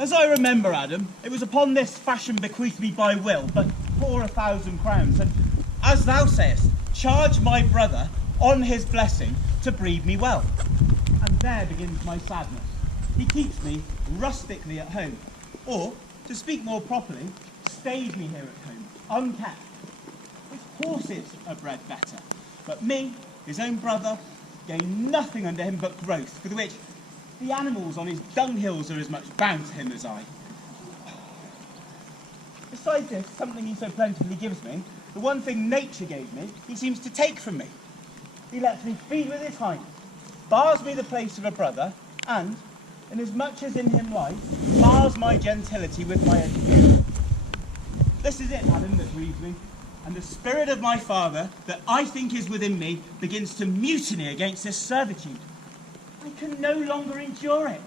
As I remember, Adam, it was upon this fashion bequeathed me by will, but for 1,000 crowns, and as thou sayest, charge my brother on his blessing to breed me well. And there begins my sadness. He keeps me rustically at home, or, to speak more properly, stays me here at home, unkept. His horses are bred better, but me, his own brother, gain nothing under him but growth, for the which the animals on his dunghills are as much bound to him as I. Besides this, something he so plentifully gives me, the one thing nature gave me, he seems to take from me. He lets me feed with his hind, bars me the place of a brother, and, inasmuch as in him lies, mars my gentility with my education. This is it, Adam, that grieves me, and the spirit of my father, that I think is within me, begins to mutiny against this servitude. I can no longer endure it,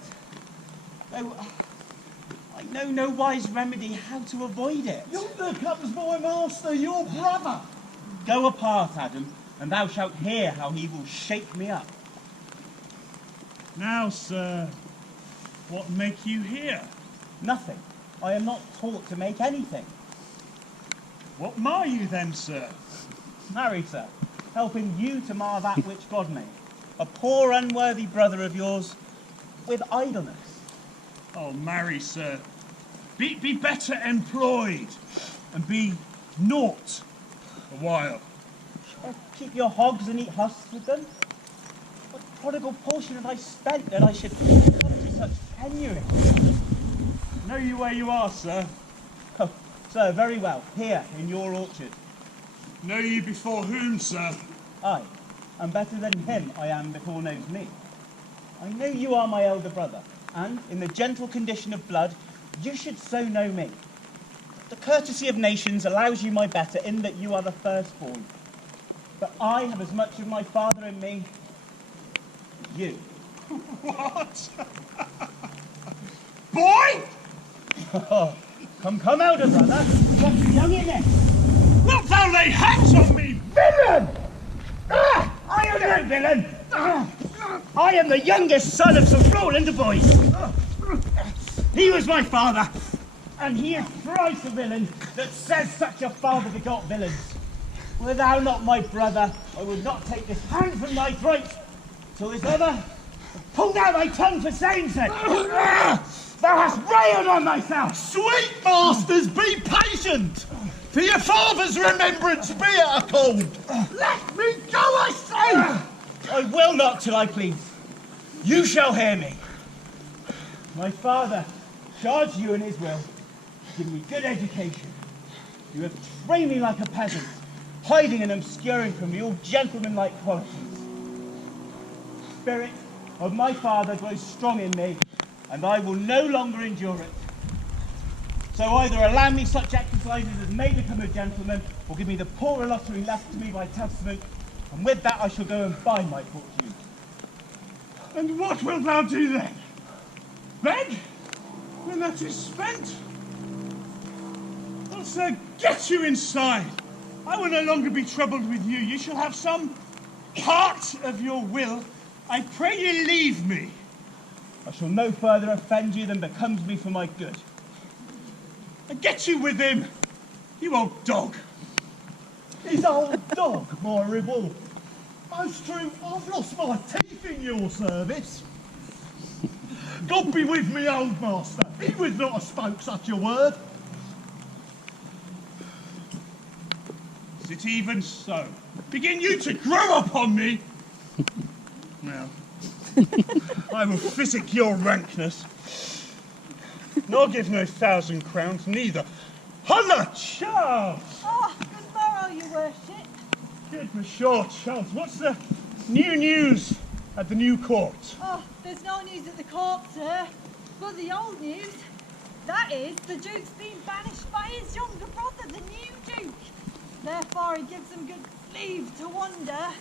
though I know no wise remedy how to avoid it. Yonder comes my master, your brother. Go apart, Adam, and thou shalt hear how he will shake me up. Now, sir, what make you here? Nothing. I am not taught to make anything. What mar you then, sir? Marry, sir, helping you to mar that which God made. A poor unworthy brother of yours with idleness. Oh, marry, sir. Be better employed, and be naught a while. Keep your hogs and eat husks with them? What prodigal portion have I spent that I should come to such penury? Know you where you are, sir? Oh, sir, very well. Here, in your orchard. Know you before whom, sir? Aye, and better than him I am before knows me. I know you are my elder brother, and, in the gentle condition of blood, you should so know me. The courtesy of nations allows you my better in that you are the firstborn. But I have as much of my father in me as you. What? Boy? Come, elder brother. What young in it? Wilt thou lay hands on me, villain? I am no villain. I am the youngest son of Sir Roland de Boys. He was my father, and he is thrice a villain that says such a father begot villains. Were thou not my brother, I would not take this hand from thy throat till this other pulled out thy tongue for saying so. Thou hast railed on thyself. Sweet masters, be patient. For your father's remembrance be at a cold. Let me go, I say. I will not till I please. You shall hear me. My father charged you in his will to give me good education. You have trained me like a peasant, hiding and obscuring from me all gentlemanlike qualities. The spirit of my father grows strong in me, and I will no longer endure it. So either allow me such exercises as may become a gentleman, or give me the poor lottery left to me by testament, and with that I shall go and buy my fortune. And what wilt thou do then? Beg? When that is spent? Well, sir, get you inside. I will no longer be troubled with you. You shall have some part of your will. I pray you leave me. I shall no further offend you than becomes me for my good. And get you with him, you old dog. His old dog, my reward. Most true, I've lost my teeth in your service. God be with me, old master. He would not have spoke such a word. Is it even so? Begin you to grow upon me? Now, I will physic your rankness, nor give no 1,000 crowns, neither. Holla, Charles! Oh, good morrow, your worship. Good for sure, Charles. What's the new news at the new court? Oh, there's no news at the court, sir. But the old news, that is, the Duke's been banished by his younger brother, the new Duke. Therefore, he gives him good leave to wander.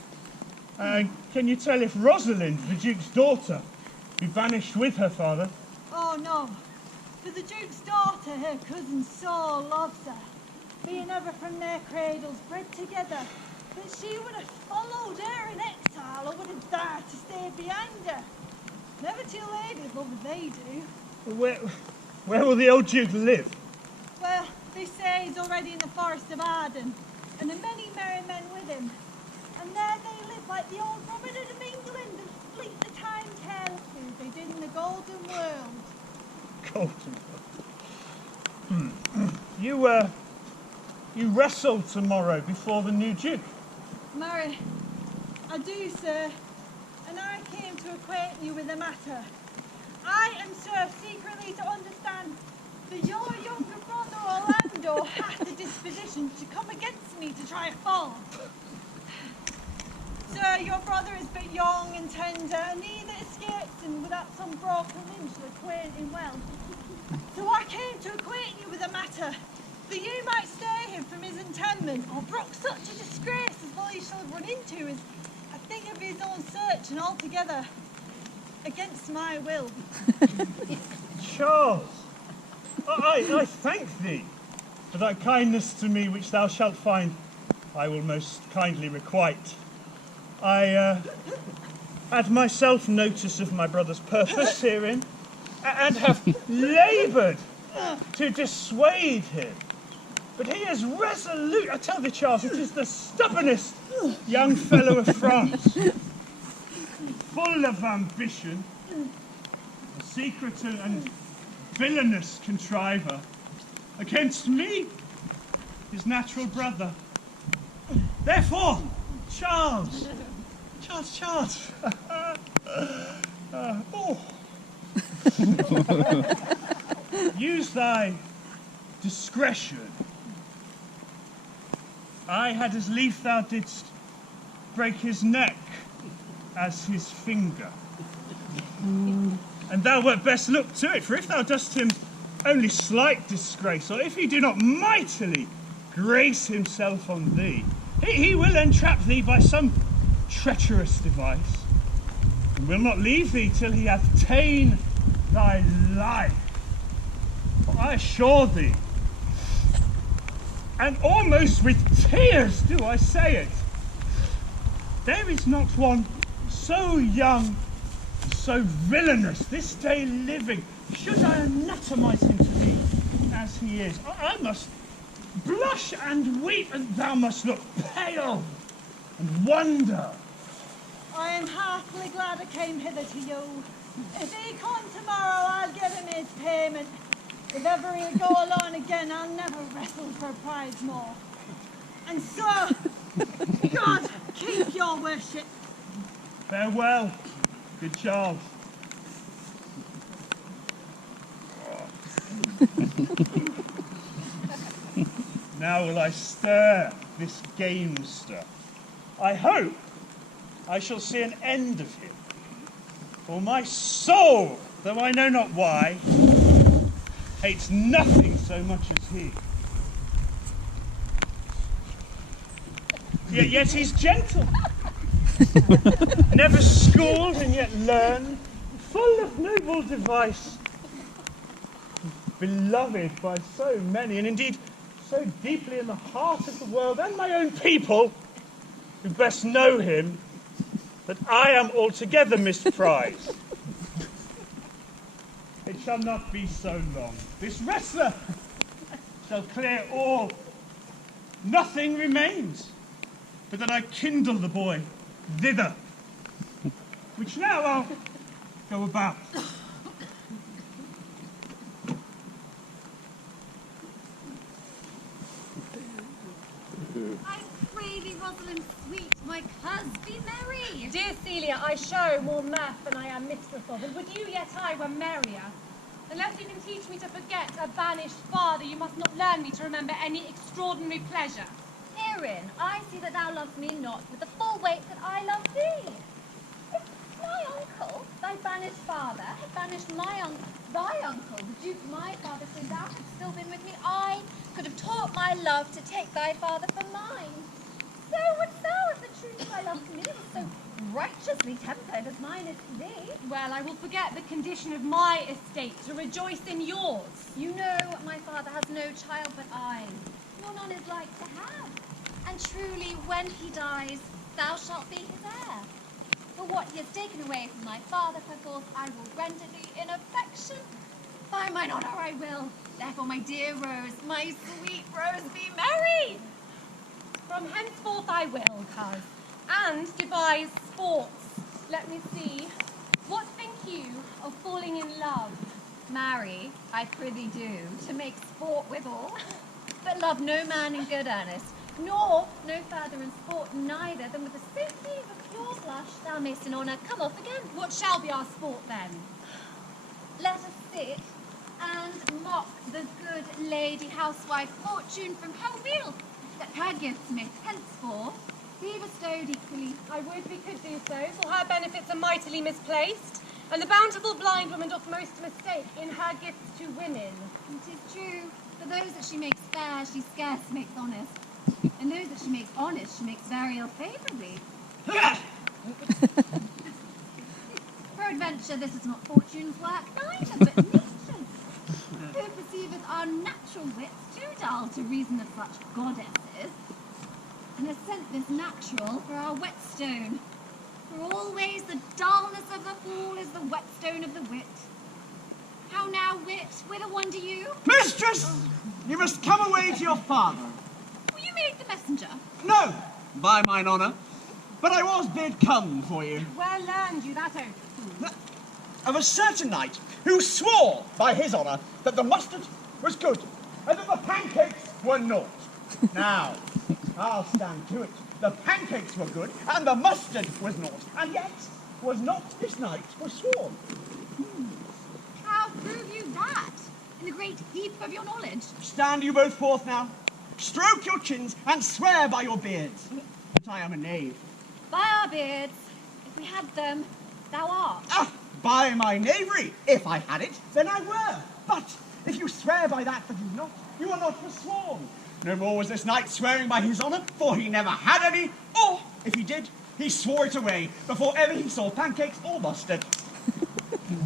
And can you tell if Rosalind, the Duke's daughter, be banished with her father? Oh, no. For the Duke's daughter, her cousin Saul, loves her, being ever from their cradles bred together, that she would have followed her in exile or would have dared to stay behind her. Never too lady, love as they do. Where will the old Duke live? Well, they say he's already in the forest of Arden, and a many merry men with him. And there they live like the old Robin Hood of England, and fleet the time carelessly as they did in the Golden World. Golden World. You wrestle tomorrow before the new Duke. Marry, I do, sir, and I came to acquaint you with the matter. I am, sir, secretly to understand that your younger brother Orlando hath the disposition to come against me to try a fall. Sir, your brother is but young and tender, and neither escapes him without some broken limb shall acquaint him well. So I came to acquaint you with the matter, that you might stay him from his intendment, or brook such a disgrace as what he shall have run into is a thing of his own search, and altogether against my will. Charles, I thank thee for that kindness to me which thou shalt find I will most kindly requite. I had myself notice of my brother's purpose herein, and have laboured to dissuade him. But he is resolute. I tell thee, Charles, it is the stubbornest young fellow of France, full of ambition, a secret and villainous contriver against me, his natural brother. Therefore, Charles. Use thy discretion. I had as lief thou didst break his neck as his finger. And thou wert best look to it, for if thou dost him only slight disgrace, or if he do not mightily grace himself on thee, he will entrap thee by some treacherous device, and will not leave thee till he hath ta'en thy life. For I assure thee, and almost with tears do I say it, there is not one so young, so villainous this day living. Should I anatomize him to thee as he is, I must blush and weep, and thou must look pale and wonder. I am heartily glad I came hither to you. If he come tomorrow, I'll give him his payment. If ever he'll go alone again, I'll never wrestle for a prize more. And so, God keep your worship. Farewell, good Charles. Now will I stir this gamester. I hope I shall see an end of him. For my soul, though I know not why, hates nothing so much as he. Yet he's gentle, never schooled and yet learned, full of noble device, beloved by so many, and indeed so deeply in the heart of the world and my own people, who best know him, that I am altogether misprized. It shall not be so long. This wrestler shall clear all. Nothing remains but that I kindle the boy thither, which now I'll go about. I pray thee, Rosalind, sweet, my coz, be merry. Dear Celia, I show more mirth than I am mistress of, and would you yet I were merrier. Unless you can teach me to forget a banished father, you must not learn me to remember any extraordinary pleasure. Herein, I see that thou lovest me not with the full weight that I love thee. If my uncle, thy banished father, had banished thy uncle, the Duke my father, so thou had still been with me, I could have taught my love to take thy father for mine. So wouldst thou, if the truth thy love to me was so righteously tempered as mine is to thee. Well, I will forget the condition of my estate to rejoice in yours. You know my father has no child but I, nor none is like to have. And truly, when he dies, thou shalt be his heir. For what he has taken away from thy father, perforce I will render thee in affection. By mine honour I will. Therefore, my dear Rose, my sweet Rose, be merry. From henceforth I will, coz, and devise sports. Let me see. What think you of falling in love? Marry, I prithee do, to make sport withal. But love no man in good earnest, nor no further in sport neither than with the safety of a pure blush thou mayst in honour come off again. What shall be our sport then? Let us sit and mock the good lady housewife Fortune from her wheel, that her gifts may henceforth be bestowed equally. I would we could do so, for her benefits are mightily misplaced, and the bountiful blind woman doth most mistake in her gifts to women. It is true, for those that she makes fair, she scarce makes honest, and those that she makes honest, she makes very ill favourably. Peradventure, this is not Fortune's work neither, but nature's, who perceiveth our natural wits too dull to reason of such goddesses, and has sent this natural for our whetstone. For always the dullness of the fool is the whetstone of the wit. How now, wit, whither wander you? Mistress! You must come away to your father. Were you made the messenger? No, by mine honour. But I was bid come for you. Well learned you that oath. Of a certain knight who swore by his honour that the mustard was good and that the pancakes were naught. Now, I'll stand to it. The pancakes were good and the mustard was naught. And yet was not this knight was sworn. How prove you that? In the great heap of your knowledge. Stand you both forth now. Stroke your chins and swear by your beards that I am a knave. By our beards, if we had them, thou art. Ah, by my knavery, if I had it, then I were. But if you swear by that you are not forsworn. No more was this knight swearing by his honour, for he never had any, or, if he did, he swore it away before ever he saw pancakes or mustard.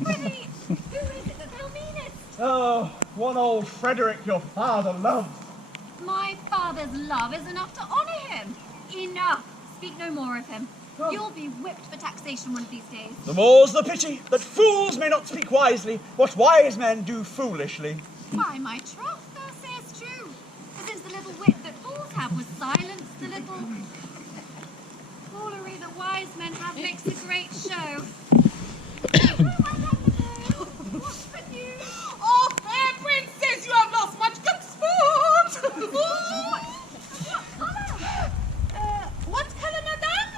Prithee, who is it that thou meanest? Oh, one old Frederick your father loved. My father's love is enough to honour him. Enough. Speak no more of him. You'll be whipped for taxation one of these days. The more's the pity that fools may not speak wisely what wise men do foolishly. By my troth, thou sayest true. For since the little wit that fools have was silenced, the little foolery that wise men have makes a great show. What's the news? Oh, fair princess, you have lost much good sport! What colour, madame?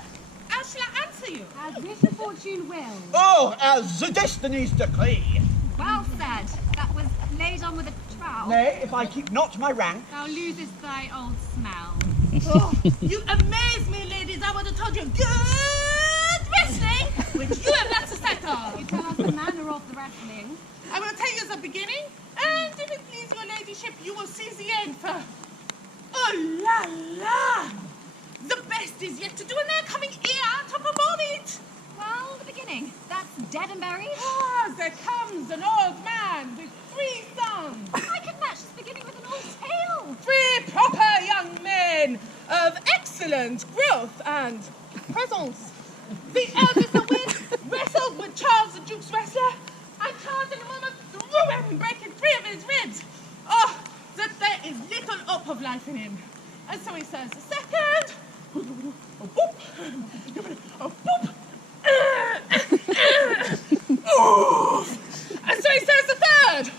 How shall I answer you? As wish the fortune will. Oh, as the destiny's decree. Well said. That was laid on with a trowel. Nay, if I keep not my rank, Thou losest thy old smell. Oh, you amaze me, ladies. I would have told you good wrestling, which you have not to settle. You tell us the manner of the wrestling. I will tell you the beginning, and if it please your ladyship, you will see the end for... Oh, la, la! The best is yet to do, and they're coming here top of moment. Well, the beginning. That's dead and buried. Ah, there comes an old man with 3 sons. I could match this beginning with an old tale. 3 proper young men of excellent growth and presence. The eldest of which wrestled with Charles the Duke's wrestler, and Charles in a moment threw him, breaking 3 of his ribs. Oh, that there is little hope of life in him. And so he says the second, a whoop, a whoop, oof. And so he says the third,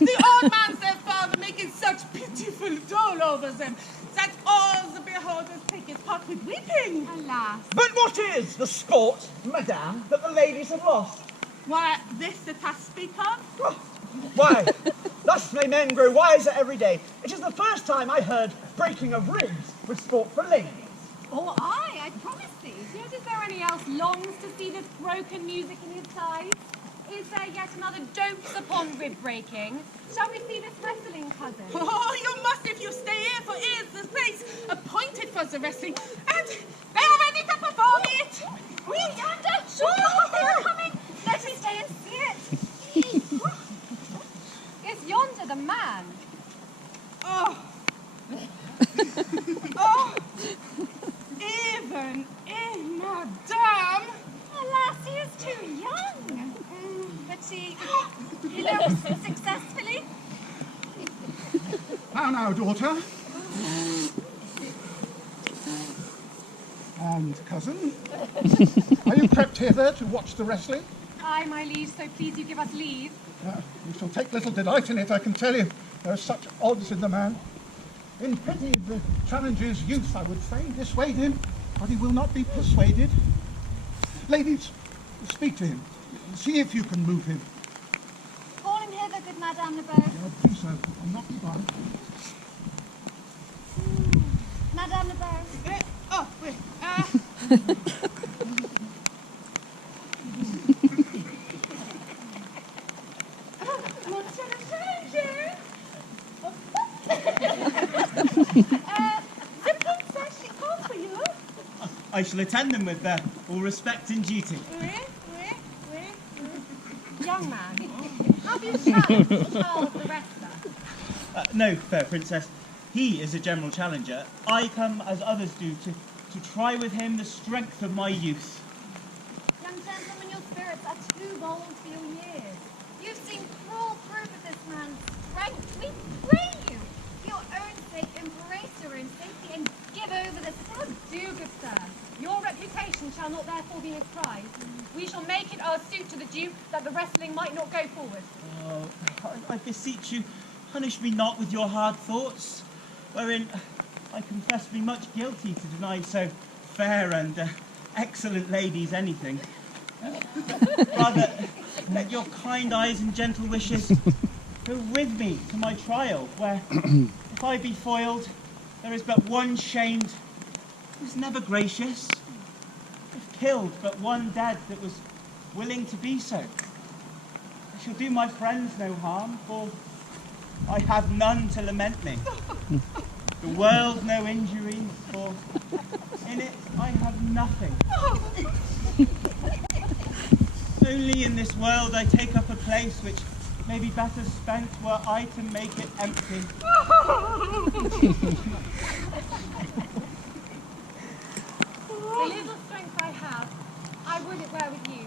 the old man says, Father, making such pitiful dole over them, that all the beholders take his part with weeping. Alas. but what is the sport, madame, that the ladies have lost? Why, this that I speak of? Why, thus may men grow wiser every day. It is the first time I heard breaking of ribs was sport for ladies. Or I promise thee. Yet is there any else longs to see this broken music in his sides? Is there yet another dotes upon rib breaking? Shall we see this wrestling, cousin? Oh, you must if you stay here, for here's the place appointed for the wrestling, and they are ready to perform it. We yonder! Sure, they are coming! Let me stay and see it! Is yonder the man? She elopes successfully. Now, daughter. And cousin, are you crept hither to watch the wrestling? Aye, my liege, so please you give us leave. You shall take little delight in it, I can tell you. There are such odds in the man. In pity of the challenger's youth, I would fain dissuade him, but he will not be persuaded. Ladies, speak to him. See if you can move him. Call him hither, good Madame Lebeau. Please, sir, I'll not be by. Madame Lebeau. Oh, wait. Monsieur le stranger! The princess, she calls for you. I shall attend them with all respect and duty. Young man, have you challenged Charles the wrestler? No, fair princess. He is a general challenger. I come, as others do, to try with him the strength of my youth. Young gentlemen, your spirits are too bold for your years. You've seen cruel proof of this man's strength. We pray you, for your own sake, embrace your own safety and give over this attempt. Do, good sir. Your reputation shall not therefore be his prize. We shall make it our suit to the Duke that the wrestling might not go forward. Oh, I beseech you, punish me not with your hard thoughts, wherein I confess me much guilty to deny so fair and excellent ladies anything. Rather, let your kind eyes and gentle wishes go with me to my trial, where, if I be foiled, there is but one shamed who's never gracious, if killed, but one dead that was willing to be so. I shall do my friends no harm, for I have none to lament me. The world no injury, for in it I have nothing. Only in this world I take up a place which may be better spent were I to make it empty. The little strength I have, I would it were with you.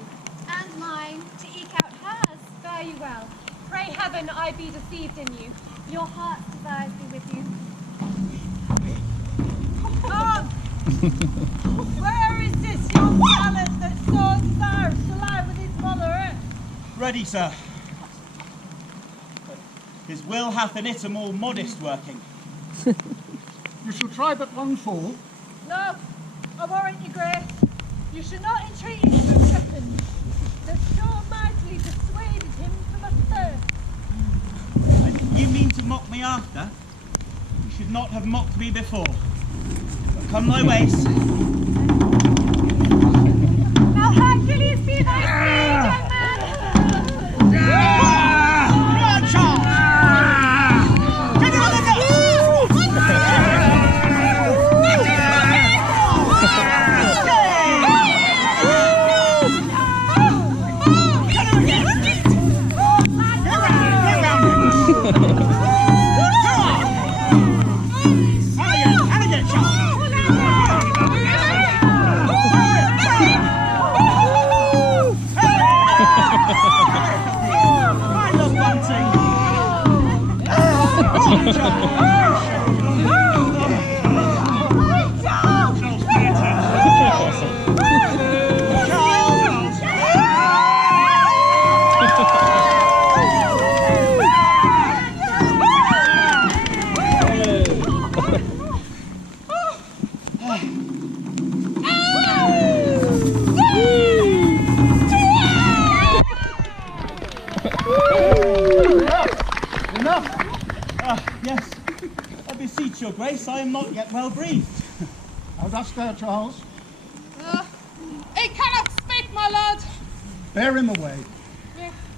And mine to eke out hers. Fare you well. Pray heaven I be deceived in you. Your heart's desires be with you. Where is this young gallant that so starves to lie with his mother? Ready, sir. His will hath in it a more modest working. You shall try but one fall. No, I warrant you, Grace. You should not entreat him to a second. That so mightily persuaded him from a first. And you mean to mock me after? You should not have mocked me before. But come thy ways. Now Hercules be thy speed, young man! Yes, I beseech your grace, I am not yet well breathed. How dost thou, Charles? He cannot speak, my lord. Bear him away.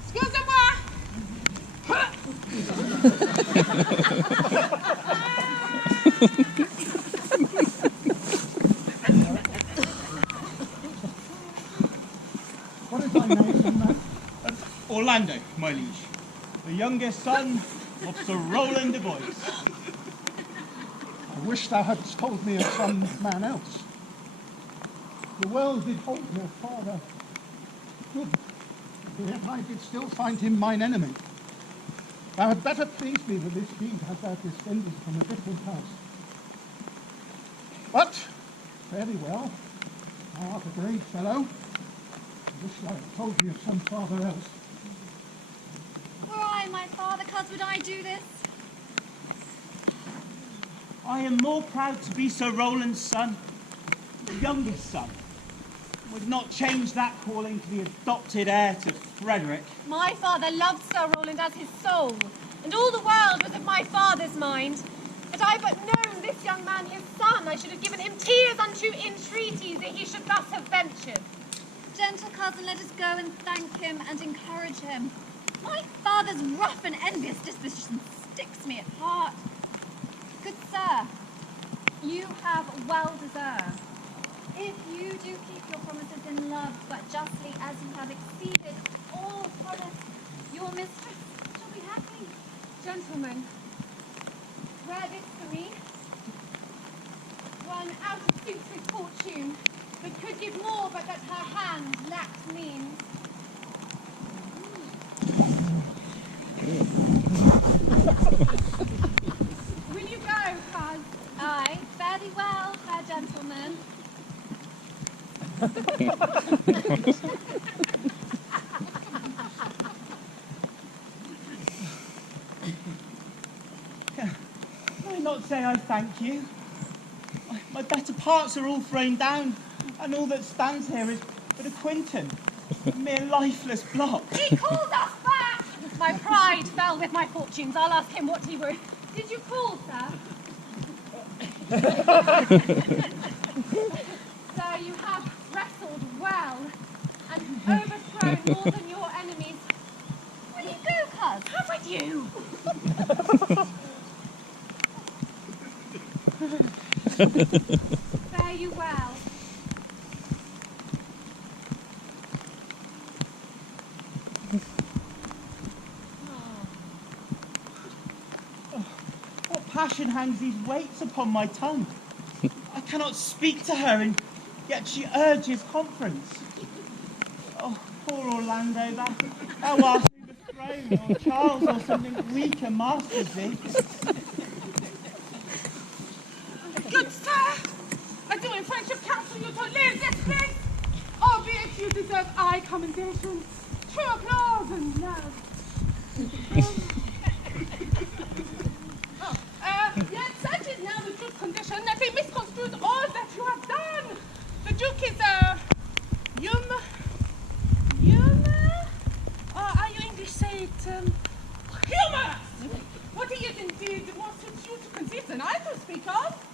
Excusez-moi. What is thy name, young man? Orlando, my liege, the youngest son of Sir Roland de Boys. I wish thou hadst told me of some man else. The world did hold your father good, Yet I did still find him mine enemy. Thou had better please me with this deed had thou descended from a different house. But, fare thee well. Thou art a brave fellow. I wish thou had told me of some father else. Were I my father, cuz would I do this? I am more proud to be Sir Roland's son, the youngest son. Would not change that calling to the adopted heir to Frederick. My father loved Sir Roland as his soul, and all the world was of my father's mind. Had I but known this young man his son, I should have given him tears unto entreaties that he should thus have ventured. Gentle cousin, let us go and thank him and encourage him. My father's rough and envious disposition sticks me at heart. Good sir, you have well deserved. If you do keep your promises in love, but justly as you have exceeded all promise, your mistress shall be happy. Gentlemen, wear this for me. One out of suit with fortune, but could give more, but that her hand lacked means. Will you go, cuz? Aye, fare thee well, fair gentleman. Can I not say I thank you? My better parts are all thrown down, and all that stands here is but a Quinton, a mere lifeless block. He calls us back! My pride fell with my fortunes. I'll ask him what he would. Did you call, sir? Sir, you have wrestled well and overthrown more than your enemies. Will you go, cuz? Have with you! Fare you well. What passion hangs these weights upon my tongue? I cannot speak to her, and yet she urges conference. Oh, poor Orlando, thou art overthrown, or Charles, or something weaker masters thee. Good sir, I do in friendship counsel you to leave this place, albeit you deserve eye commendation, true applause and love. Yet such is now the Duke's condition that he misconstrued all that you have done. The Duke is humor. Are you English? Say it humorous. What he is indeed more suits you to conceive than I to speak of.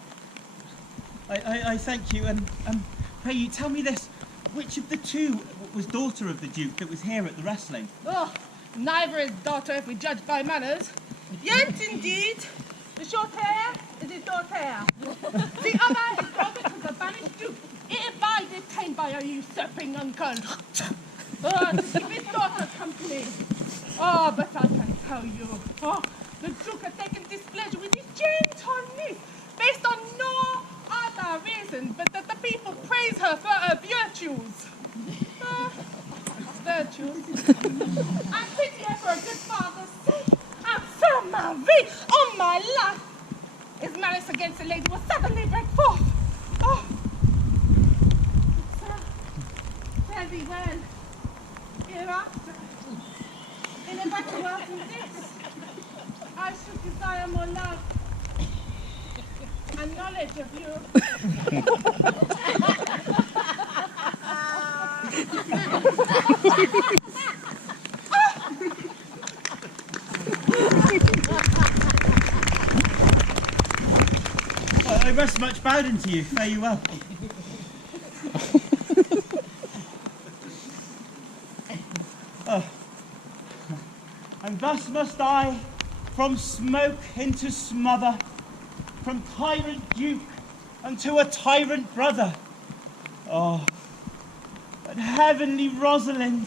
I thank you, and pray you tell me this: which of the two was daughter of the Duke that was here at the wrestling? Oh, neither is daughter if we judge by manners. Yet, indeed, the short hair is his daughter. The other is daughter to the banished Duke, hereby detained by a usurping uncle. Oh, to keep his daughter company. Oh, but I can tell you, the Duke has taken displeasure with his gentle niece, based on no other reason but that the people praise her for her virtues. Virtues. I pity her for a good father's sake. And Sir Marie, on my life, his malice against the lady will suddenly break forth. Oh, sir, fare thee well. Hereafter, in a better world than this, I should desire more love and knowledge of you. I rest much bowed to you. Fare you well. And thus must I, from smoke into smother, from tyrant duke unto a tyrant brother. Oh, but heavenly Rosalind.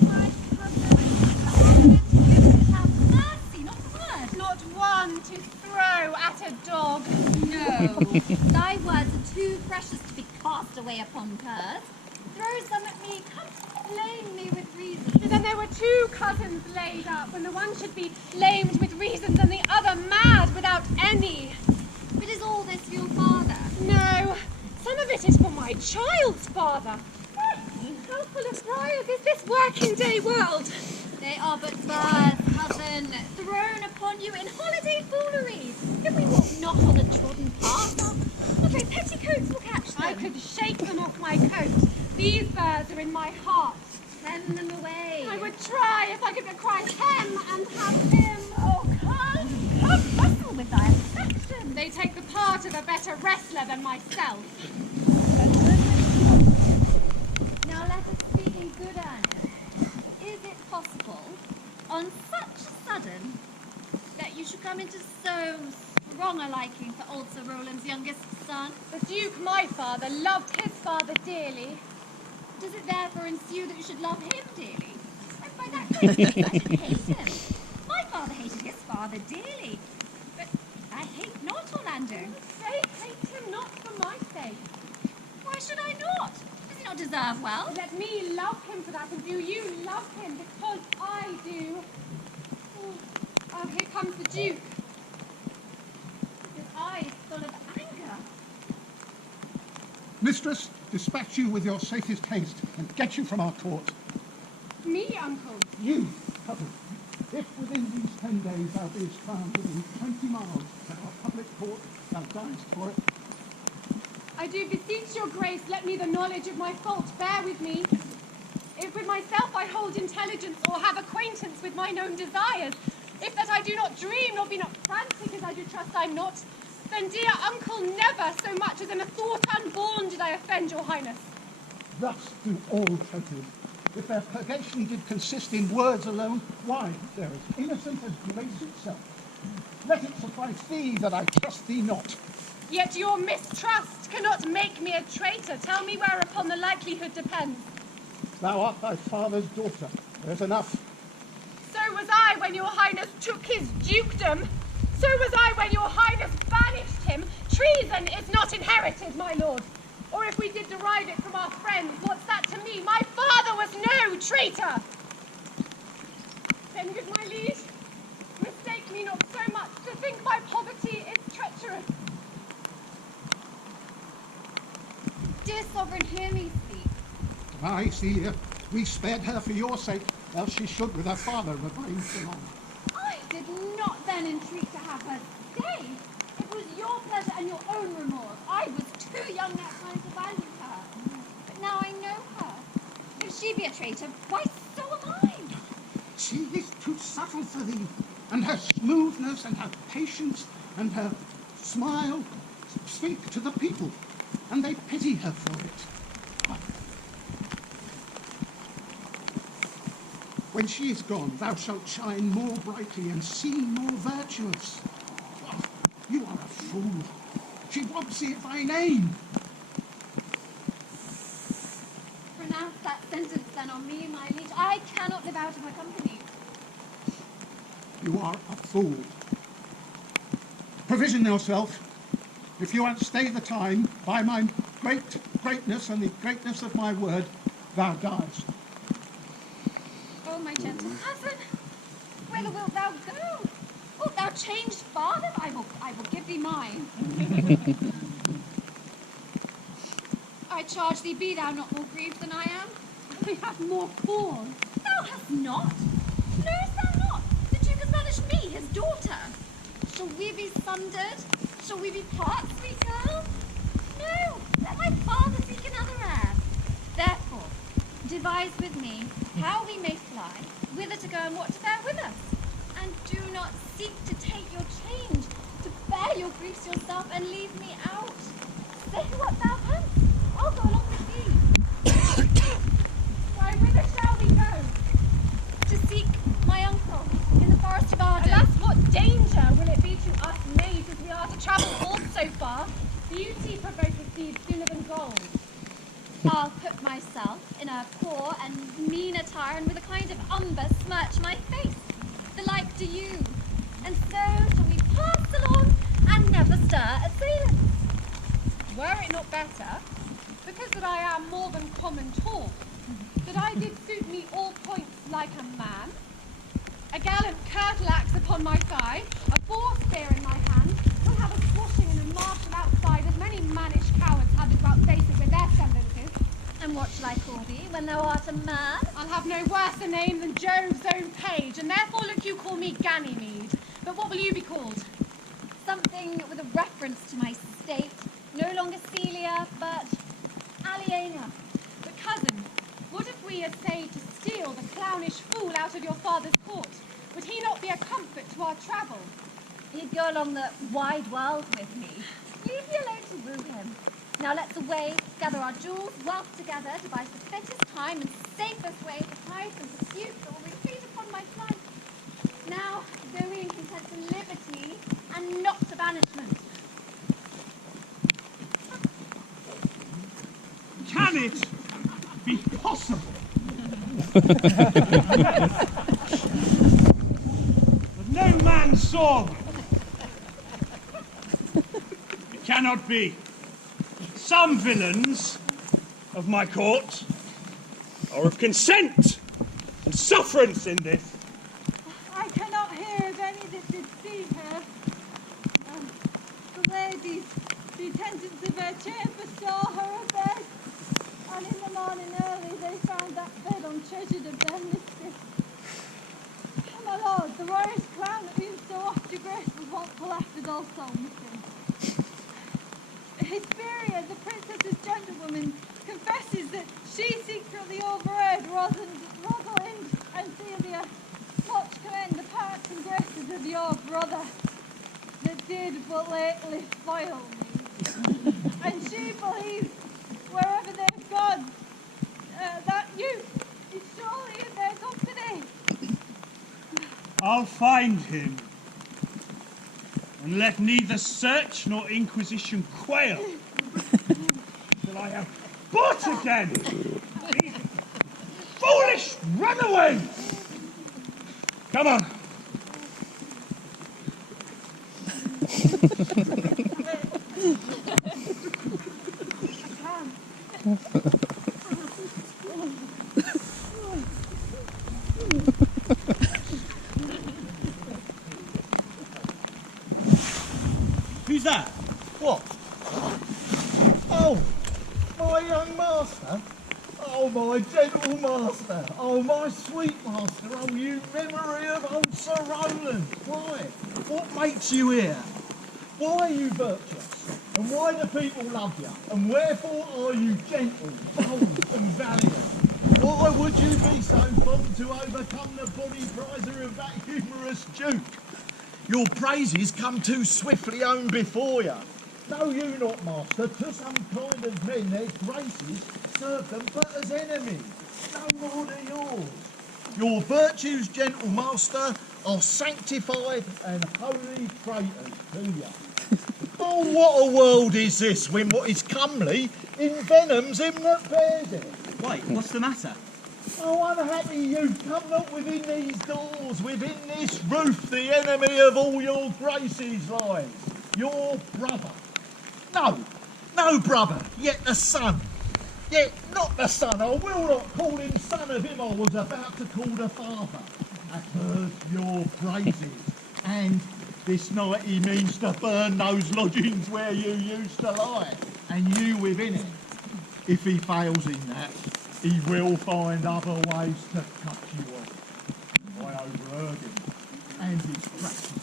My cousin, have mercy, not a word. Not one to throw at a dog. No. uncle. Thy words are too precious to be cast away upon curs. Throw some at me, come blame me with reason. And then there were two cousins laid up, and the one should be lamed with reasons and the other mad without any. But is all this for your father? No, some of it is for my child's father. How full of briars is this working day world? They are but birds, cousin, thrown upon you in holiday foolery. If we walk not on the trodden path, our very petticoats will catch them. I could shake them off my coat. These birds are in my heart. Send them away. I would try if I could but cry hem and have him. Oh, come wrestle with thy affection. They take the part of a better wrestler than myself. Now let us speak in good earnest. Is it possible, on such a sudden, that you should come into so strong a liking for old Sir Roland's youngest son? The Duke, my father, loved his father dearly. Does it therefore ensue that you should love him dearly? And by that great means I should hate him. My father hated his father dearly, but I hate not Orlando. Say, hate him not for my sake. Why should I not? Does he not deserve well? Let me love him for that, and do you love him because I do? Oh, here comes the Duke. His eyes full of anger. Mistress, dispatch you with your safest haste and get you from our court. Me, uncle. You, cousin, if within these 10 days thou beest found within 20 miles of our public court, thou diest for it. I do beseech your grace, let me the knowledge of my fault bear with me. If with myself I hold intelligence or have acquaintance with mine own desires, if that I do not dream nor be not frantic as I do trust I'm not, then dear uncle, never so much as in a thought unborn did I offend your highness. Thus do all traitors. If their purgation did consist in words alone, why, they're as innocent as grace itself. Let it suffice thee that I trust thee not. Yet your mistrust cannot make me a traitor. Tell me whereupon the likelihood depends. Thou art thy father's daughter. There's enough. So was I when your highness took his dukedom. So was I when your highness banished him. Treason is not inherited, my lord. Or if we did derive it from our friends, what's that to me? My father was no traitor. Then, good my liege, mistake me not so much to think my poverty is treacherous. Dear sovereign, hear me speak. I see her. We spared her for your sake, else she should with her father remain so long. I did not then entreat to have her stay. It was your pleasure and your own remorse. I was too young that time to value her. But now I know her. If she be a traitor, why so am I. She is too subtle for thee, and her smoothness and her patience and her smile speak to the people, and they pity her for it. When she is gone, thou shalt shine more brightly and seem more virtuous. Oh, you are a fool. She robs thee of thy name. Pronounce that sentence then on me, my liege. I cannot live out of her company. You are a fool. Provision yourself. If you outstay the time, by my greatness and the greatness of my word, thou diest. Oh, my gentle cousin, whither wilt thou go? Wilt thou change father? I will give thee mine. I charge thee, be thou not more grieved than I am. We have more cause. Thou hast not. Knowest thou not? The Duke has banished me, his daughter. Shall we be sundered? Shall we be part, sweet girl? No, let my father seek another heir. Therefore, devise with me how we may fly, whither to go and what to fare with us. And do not seek to take your change, to bear your griefs yourself and leave me out. Say what thou canst. I'll go along with thee. Why, whither shall we go? To seek my uncle in the forest of Arden. Alas, what danger will it be to us maids as we are to travel forth so far? Beauty provoketh deeds sooner than gold. I'll put myself in a poor and mean attire and with a kind of umber smirch my face. The like do you. And so shall we pass along and never stir assailants. were it not better, because that I am more than common tall, that I did suit me all points like a man, a gallant curtle-axe upon my thigh, a boar spear in my hand, will have a swashing and a martial outside as many mannish cowards have to outface it with their semblances. And what shall I call thee when thou art a man? I'll have no worse a name than Jove's own page, and therefore look you call me Ganymede. But what will you be called? Something with a reference to my state. No longer Celia, but Aliena. But cousin, what if we essayed to steal the clownish fool out of your father's court? Would he not be a comfort to our travel? He'd go along the wide world with me. Leave me alone to woo him. Now let's away, gather our jewels, wealth together, devise the fittest time and safest way to hide from pursuit that will retreat upon my flight. Now go we in content to liberty and not to banishment. Can it be possible? But no man saw me. It cannot be. Some villains of my court are of consent and sufferance in this. I cannot hear of any that did see her. The ladies, the attendants of her chamber saw her a bed, and in the morning early they found that bed untreasured of their mistress. And my lord, the royal crown that we so oft to grace was once collected also missing. Hesperia, the princess's gentlewoman, confesses that she secretly overheard Rosalind and Celia much commend the parts and graces of your brother that did but lately foil me. And she believes wherever they've gone, that youth is surely in their company. I'll find him, and let neither search nor inquisition quail till I have bought again these foolish runaways. Come on. Who's that? What? Oh, my young master? Oh, my gentle master. Oh, my sweet master. Oh, you memory of old Sir Roland. Why? What makes you here? Why are you virtuous? And why do people love you? And wherefore are you gentle, bold and valiant? Why would you be so fond to overcome the body prizer of that humorous duke? Your praises come too swiftly home before you. Know you not, master, to some kind of men their graces serve them but as enemies. No more do yours. Your virtues, gentle master, are sanctified and holy traitors to you. Oh, what a world is this when what is comely envenoms him that bears it. Why, what's the matter? Oh, unhappy youth, come not within these doors, within this roof, the enemy of all your graces lies, your brother. No brother, yet the son. Yet not the son, I will not call him son of him I was about to call the father. I've heard your praises, and this night he means to burn those lodgings where you used to lie, and you within it. If he fails in that, he will find other ways to cut you off. I overheard him and his practices.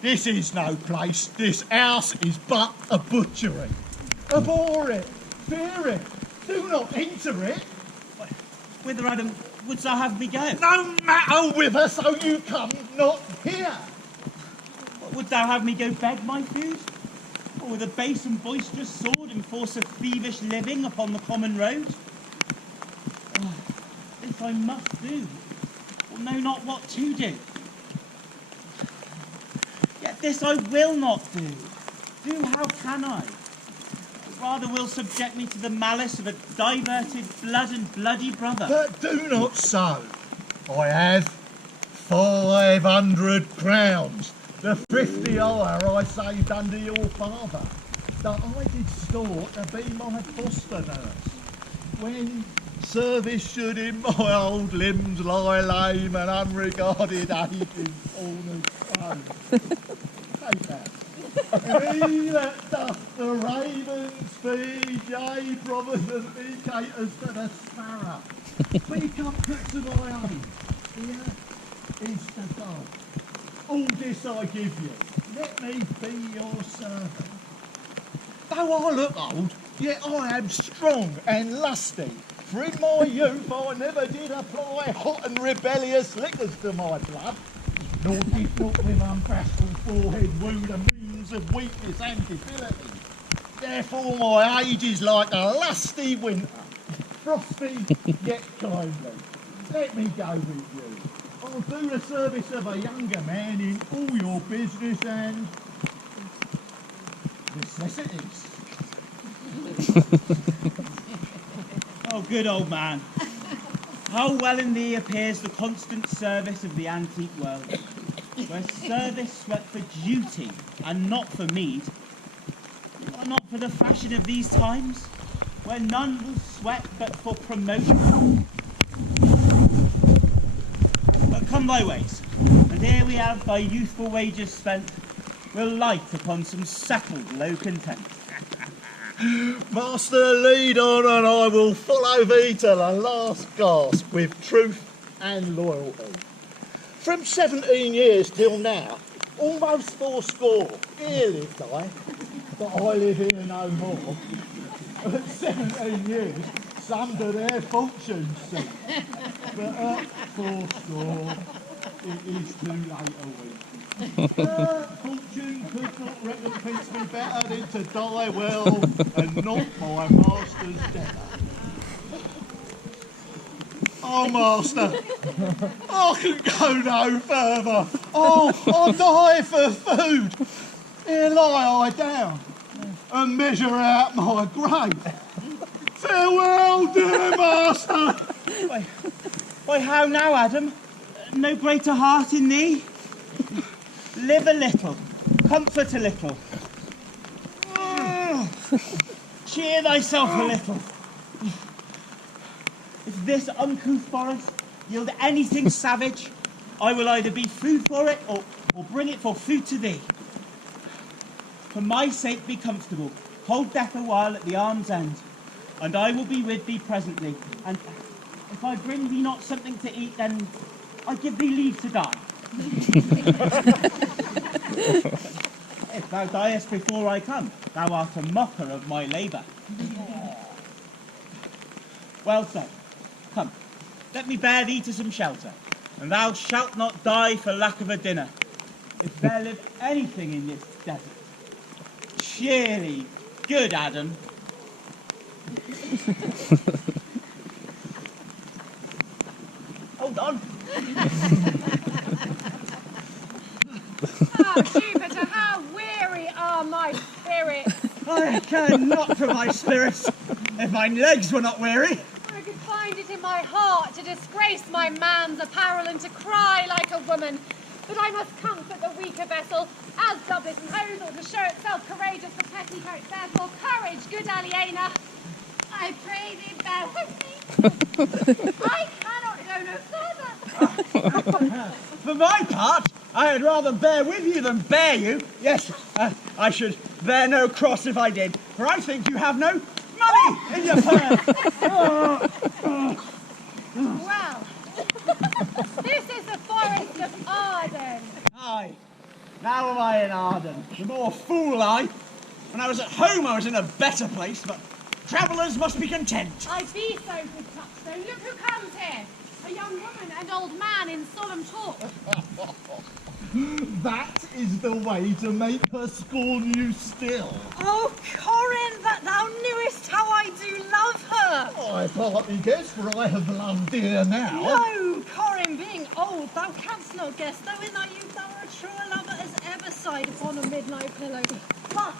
This is no place. This house is but a butchery. Abhor it, fear it. Do not enter it. Whither, Adam, wouldst thou have me go? No matter whither, so you come not here. Would thou have me go beg my food? Or with a base and boisterous sword enforce a thievish living upon the common road? Oh, this I must do, or know not what to do. Yet this I will not do. Do, how can I? Rather will subject me to the malice of a diverted blood and bloody brother. But do not so. I have 500 crowns, the 50 I saved under your father. that I did start to be my foster nurse. When service should in my old limbs lie lame and unregarded aching cornerstone. Take that. He that doth the ravens feed, yea, providently caters to the sparrow. Be comfort to my own. Here is the God. All this I give you. Let me be your servant. Though I look old, yet I am strong and lusty. For in my youth I never did apply hot and rebellious liquors to my blood, nor did look with unbashful forehead woo the means of weakness and debility. Therefore my age is like a lusty winter, frosty yet kindly. Let me go with you. I'll do the service of a younger man in all your business and necessities. Oh, good old man. How well in thee appears the constant service of the antique world, where service sweat for duty and not for meed, or not for the fashion of these times, where none will sweat but for promotion. But come thy ways, and here we have thy youthful wages spent, will light upon some settled low content. Master, lead on, and I will follow thee to the last gasp with truth and loyalty. From 17 years till now, almost fourscore, here lived I, but I live here no more. At 17 years, some to their fortunes seek, but at fourscore, it is too late a week. Fortune could not recompense me better than to die well and not my master's debtor. Oh, master, I can go no further. Oh, I'll die for food. Here lie I down and measure out my grave. Farewell, dear master. Why, how now, Adam? No greater heart in thee? Live a little, comfort a little. Cheer thyself a little. If this uncouth forest yield anything savage, I will either be food for it or bring it for food to thee. For my sake be comfortable, hold death a while at the arm's end, and I will be with thee presently. And if I bring thee not something to eat, then I give thee leave to die. If thou diest before I come, thou art a mocker of my labour. Well said. Come, let me bear thee to some shelter, and thou shalt not die for lack of a dinner. If there live anything in this desert, cheerly, good Adam. Hold on. Oh, Jupiter, how weary are my spirits. I care not for my spirits, if mine legs were not weary. I could find it in my heart to disgrace my man's apparel and to cry like a woman. But I must comfort the weaker vessel, as doublet and hose ought to show itself courageous for petticoats. Therefore, courage, good Aliena. I pray thee bear with me. I cannot go no further. For my part, I had rather bear with you than bear you. Yes, I should bear no cross if I did, for I think you have no money in your purse. Well, this is the forest of Arden. Aye, now am I in Arden. The more fool I. When I was at home, I was in a better place, but travellers must be content. I be so, good touchstone. Look who comes here. A young woman and old man in solemn talk. That is the way to make her scorn you still. Oh, Corin, that thou knewest how I do love her. I partly guess, for I have loved dear now. No, Corin, being old, thou canst not guess, though in thy youth thou wert a truer lover as ever sighed upon a midnight pillow. But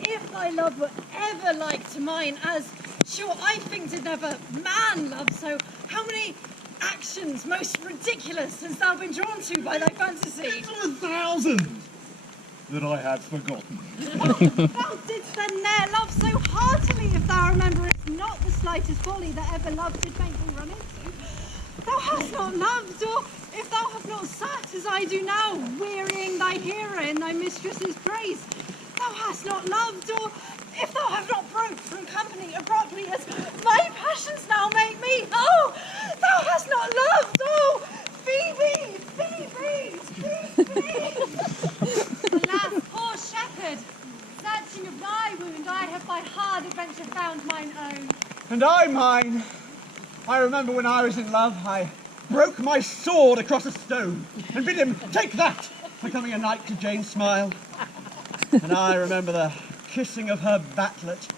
if thy love were ever like to mine, as sure I think did never man love, so how many actions most ridiculous hast thou been drawn to by thy fantasy? To 1,000. that I had forgotten. Thou didst then ne'er love so heartily, if thou rememberest not the slightest folly that ever love did make thee run into. Thou hast not loved, or if thou hast not sat as I do now, wearying thy hearer in thy mistress's praise. Thou hast not loved, or if thou hast not broke from company abruptly as my passions now make me. Oh, thou hast not loved, oh, Phoebe, Phoebe, Phoebe. Alas, poor shepherd! Searching of thy wound, I have by hard adventure found mine own. And I mine. I remember when I was in love, I broke my sword across a stone and bid him take that for coming a knight to Jane's smile. And I remember the kissing of her batlet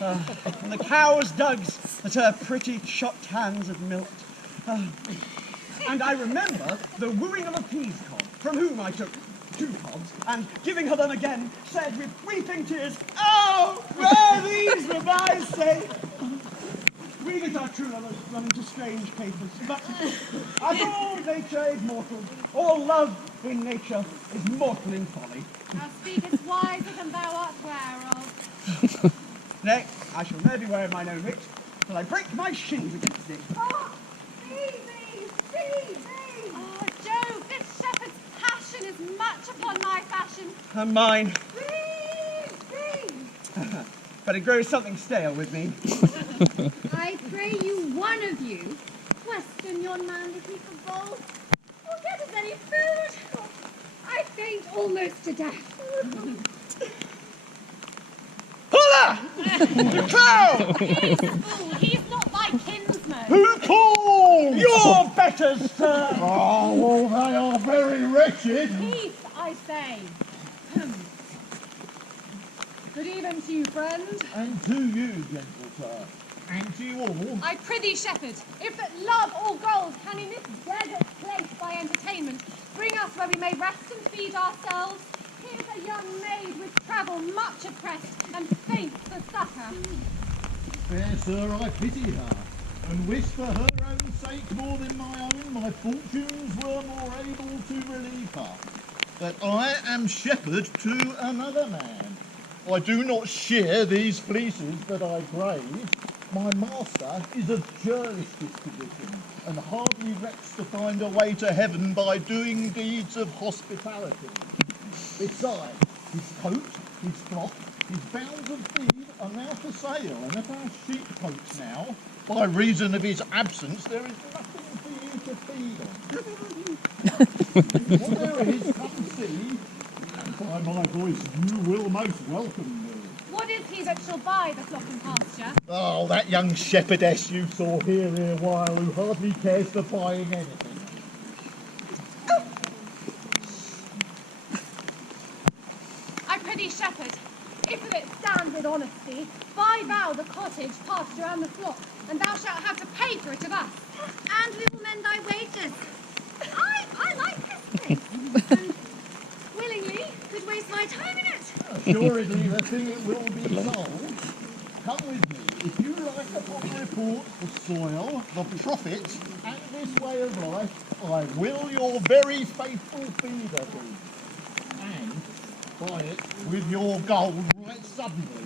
and the cow's dugs that her pretty chopped hands had milked. And I remember the wooing of a peas cob, from whom I took 2 cobs, and giving her them again, said with weeping tears, "Oh, were these for my sake?" We that are true lovers run into strange papers, but as all nature is mortal, all love in nature is mortal in folly. Thou speakest wiser than thou art ware of. Nay, I shall ne'er be wearing mine own wit, till I break my shins against it. Oh, Phoebe, Phoebe. Oh, Jove, this shepherd's passion is much upon my fashion. And mine, Phoebe. but it grows something stale with me. I pray you, one of you, question yon man if he for bowl, or get us any food. I faint almost to death. Holla! Clown! He's a fool, he's not thy kinsman. Who calls? Your betters, sir! Oh, well, they are very wretched. Peace, I say. Good even to you, friend. And to you, gentle sir, and to you all. I prithee, shepherd, if that love or gold can in this desert place by entertainment bring us where we may rest and feed ourselves, here's a young maid with travel much oppressed and faint for succour. Fair sir, I pity her, and wish for her own sake more than my own, my fortunes were more able to relieve her. That I am shepherd to another man. I do not share these fleeces that I graze. My master is of churlish disposition, and hardly recks to find a way to heaven by doing deeds of hospitality. Besides, his coat, his flock, his bounds of feed are now for sale, and at our sheepcotes now, by reason of his absence, there is nothing for you to feed on. What there is, come see, and by my voice you will most welcome me. What is he that shall buy the flock and pasture? Oh, that young shepherdess you saw here a while, who hardly cares for buying anything. I prithee, shepherd, if that it stand with honesty, buy thou the cottage, pasture, and the flock, and thou shalt have to pay for it of us. And we will mend thy wages. I like this place. And willingly could waste my time in it. Assuredly, the thing it will be sold. Come with me. If you like upon the report, the soil, the profit, and this way of life, I will your very faithful feeder be. And buy it with your gold right suddenly.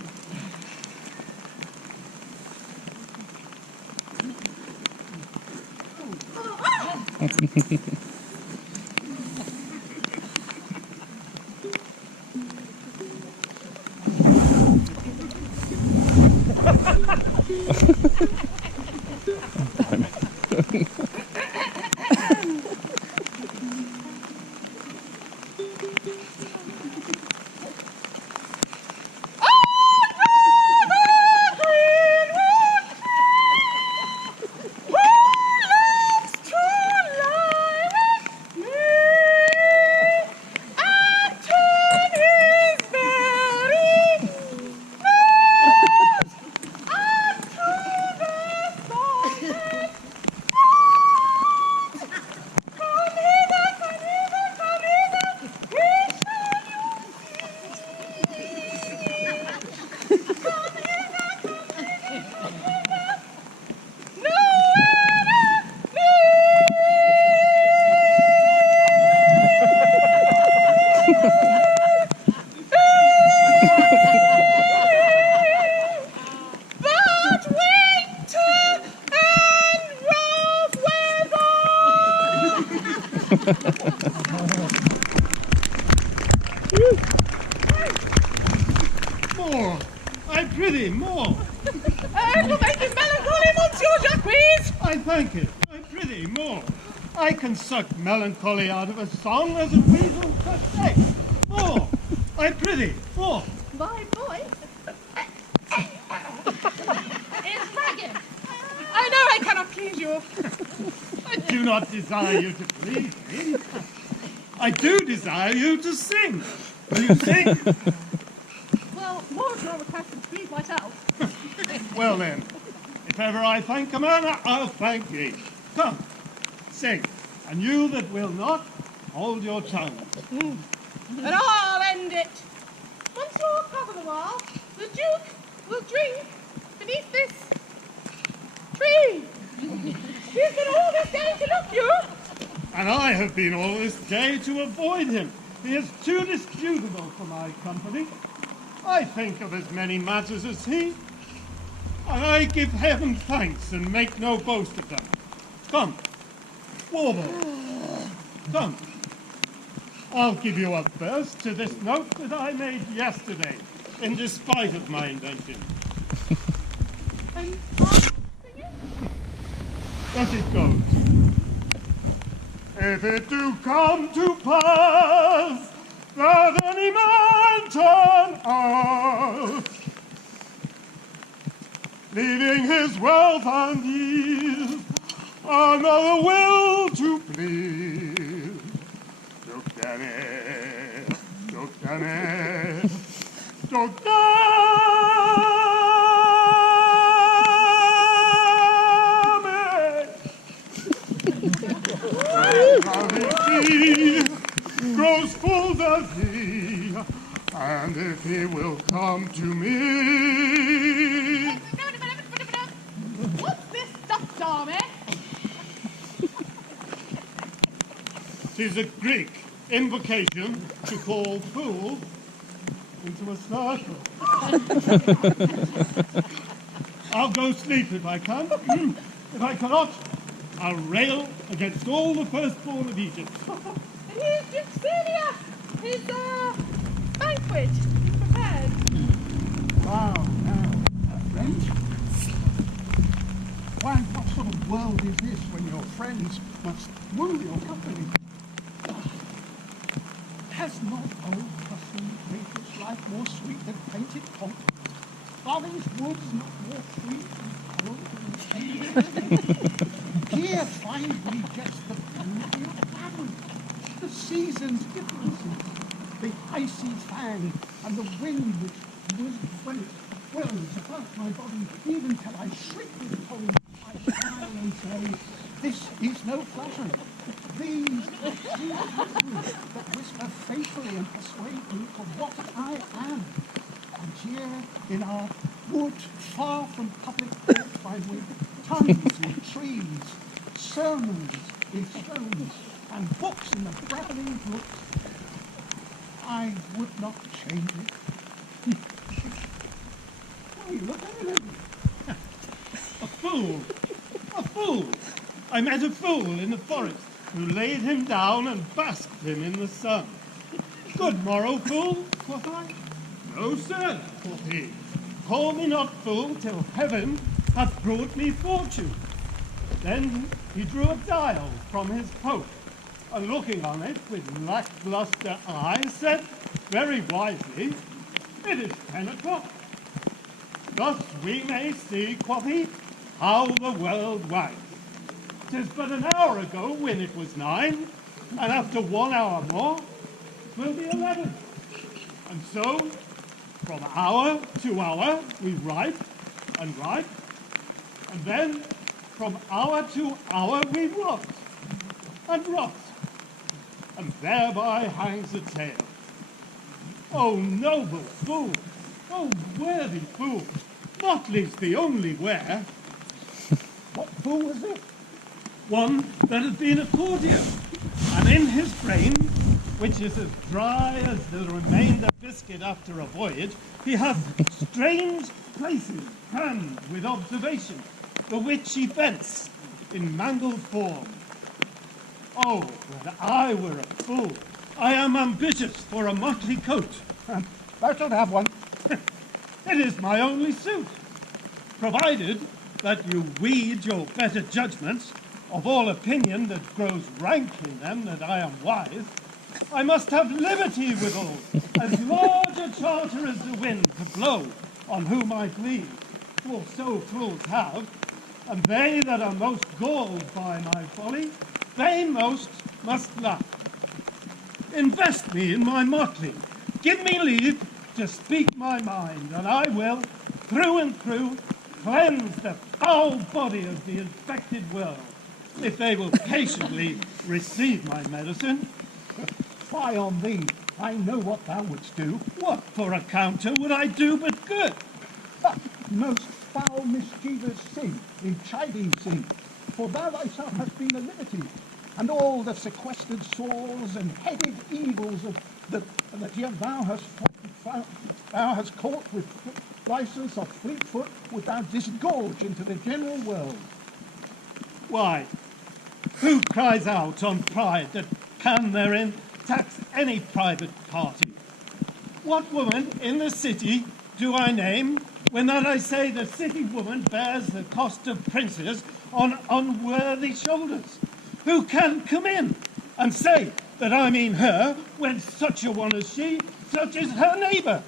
More! I prithee, more! And you're making melancholy, Monsieur Jacques! I thank it. I prithee, more! I can suck melancholy out of a song as a weasel sucks egg. More! I prithee, more! My voice is ragged. I know I cannot please you. I do not desire you to please me. I do desire you to sing. Will you sing? Well, more of your request than please myself. Well then, if ever I thank a man, I'll thank thee. Come, sing. And you that will not, hold your tongue. And I'll end it. Once you're covered a while, the Duke will drink beneath this tree. He's been all this day to look you. And I have been all this day to avoid him. He is too disputable for my company. I think of as many matters as he, and I give heaven thanks and make no boast of them. Come, warble. Come. I'll give you a verse to this note that I made yesterday, in despite of my invention. And I'll sing it. Thus it goes. If it do come to pass that any man turn out, leaving his wealth and ease, another will to please, look at it, look at it, look he grows full does he, and if he will come to me. What's this stuff, Darmy? 'Tis a Greek invocation to call fools into a circle. I'll go sleep if I can. If I cannot, I'll rail against all the firstborn of Egypt. And here's Duke Celia. His banquet is prepared. Wow, now, friend. Why, what sort of world is this when your friends must woo your company? Has not old custom made this life more sweet than painted conch? Are these woods not more free and cold than painted? Here find we just the beauty of battle, the season's differences, the icy fang, and the wind which when it whirls about my body, even till I shriek with cold. I smile and say, this is no flattery. These are true passions that whisper faithfully and persuade me of what I am. And here in our wood, far from public court, find we tongues in trees, sermons in stones, and books in the babbling brooks. I would not change it. Why, look at it. A fool! A fool! I met a fool in the forest who laid him down and basked him in the sun. Good morrow, fool, quoth I. No, sir, quoth he. Call me not fool till heaven hath brought me fortune. Then he drew a dial from his poke, and looking on it with lackluster eyes, said very wisely, it is 10 o'clock. Thus we may see, quoth he, how the world wags. 'Tis but an hour ago when it was 9, and after 1 hour more, it will be 11. And so, from hour to hour, we write, and then from hour to hour we rot, and thereby hangs a tale. O noble fool, O worthy fool, not least the only where. What fool was it? One that has been a courtier, and in his brain, which is as dry as the remainder biscuit after a voyage, he hath strange places crammed with observation, the which he vents in mangled form. Oh, that I were a fool. I am ambitious for a motley coat. Thou shalt have one. It is my only suit. Provided that you weed your better judgments, of all opinion that grows rank in them that I am wise, I must have liberty withal, as large a charter as the wind to blow on whom I please, for so fools have, and they that are most galled by my folly, they most must laugh. Invest me in my motley, give me leave to speak my mind, and I will, through and through, cleanse the foul body of the infected world, if they will patiently receive my medicine. Fie on thee. I know what thou wouldst do. What for a counter would I do but good? Most foul mischievous sin, in chiding sin, for thou thyself hast been a liberty, and all the sequestered sores and headed evils of that yet thou hast caught with license of fleet foot, would thou disgorge into the general world. Why, who cries out on pride that can therein tax any private party? What woman in the city do I name when that I say the city woman bears the cost of princes on unworthy shoulders? Who can come in and say that I mean her when such a one as she, such is her neighbour?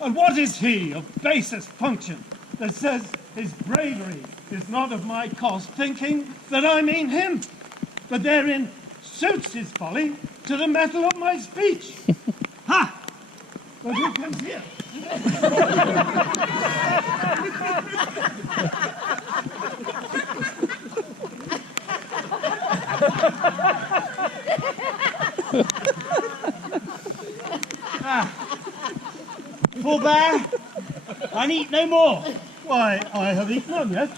And what is he of basest function that says his bravery is not of my cost, thinking that I mean him, but therein suits his folly to the metal of my speech? Ha! But who comes here? Forbear, and eat no more, Why, I have eaten none yet.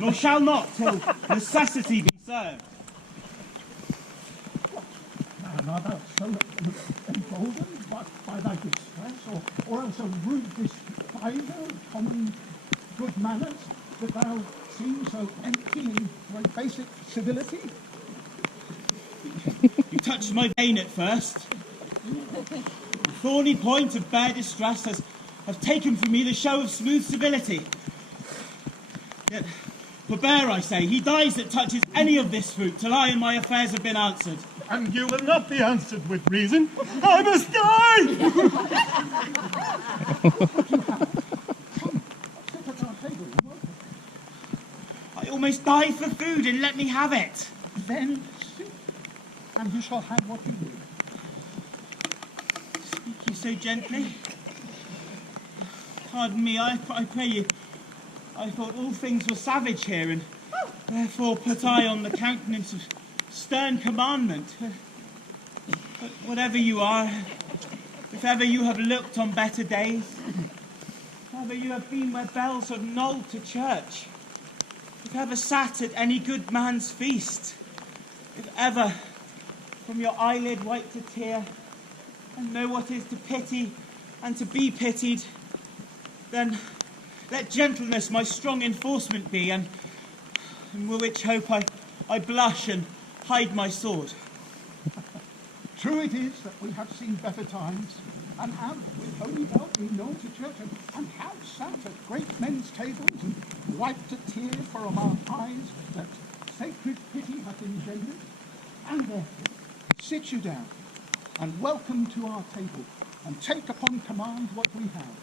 nor shall not till necessity be served. Man, art thou so emboldened by thy distress, or else a rude despiser of common good manners, that thou seem so empty in thy basic civility? You touched my vein at first. The thorny point of bare distress has taken from me the show of smooth civility. Yet, forbear, I say, he dies that touches any of this fruit till I and my affairs have been answered. And you will not be answered with reason. I must die! Sit at our table and welcome. I almost die for food and let me have it. Then sit, and you shall have what you will. Speak you so gently? Pardon me, I pray you. I thought all things were savage here, and therefore put I on the countenance of stern commandment. But whatever you are, if ever you have looked on better days, if ever you have been where bells have knolled to church, if ever sat at any good man's feast, if ever from your eyelid wiped a tear, and know what is to pity and to be pitied, then let gentleness my strong enforcement be, and with which hope I blush and hide my sword. True it is that we have seen better times, and have with holy belt been known to church, and have sat at great men's tables, and wiped a tear from our eyes that sacred pity hath engendered. And therefore, sit you down, and welcome to our table, and take upon command what we have.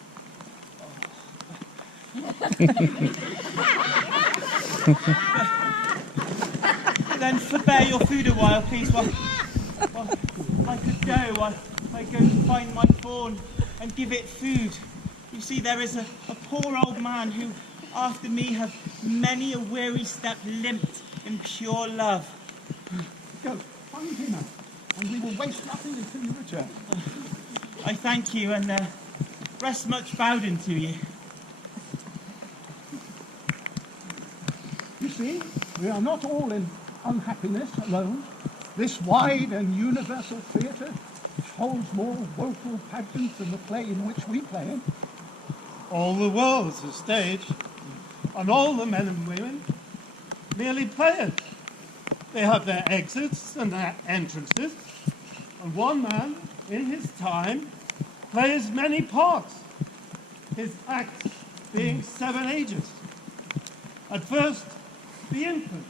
Then forbear your food a while, please, while I could go. I go to find my fawn and give it food. You see, there is a poor old man who, after me, hath many a weary step limped in pure love. Go, find him out, and we will waste nothing until you return. I thank you, and rest much bowden to you. You see, we are not all in unhappiness alone. This wide and universal theatre holds more woeful pageants than the play in which we play in. All the world's a stage, and all the men and women merely players. They have their exits and their entrances, and one man, in his time, plays many parts, his acts being 7 ages. At first, the infant,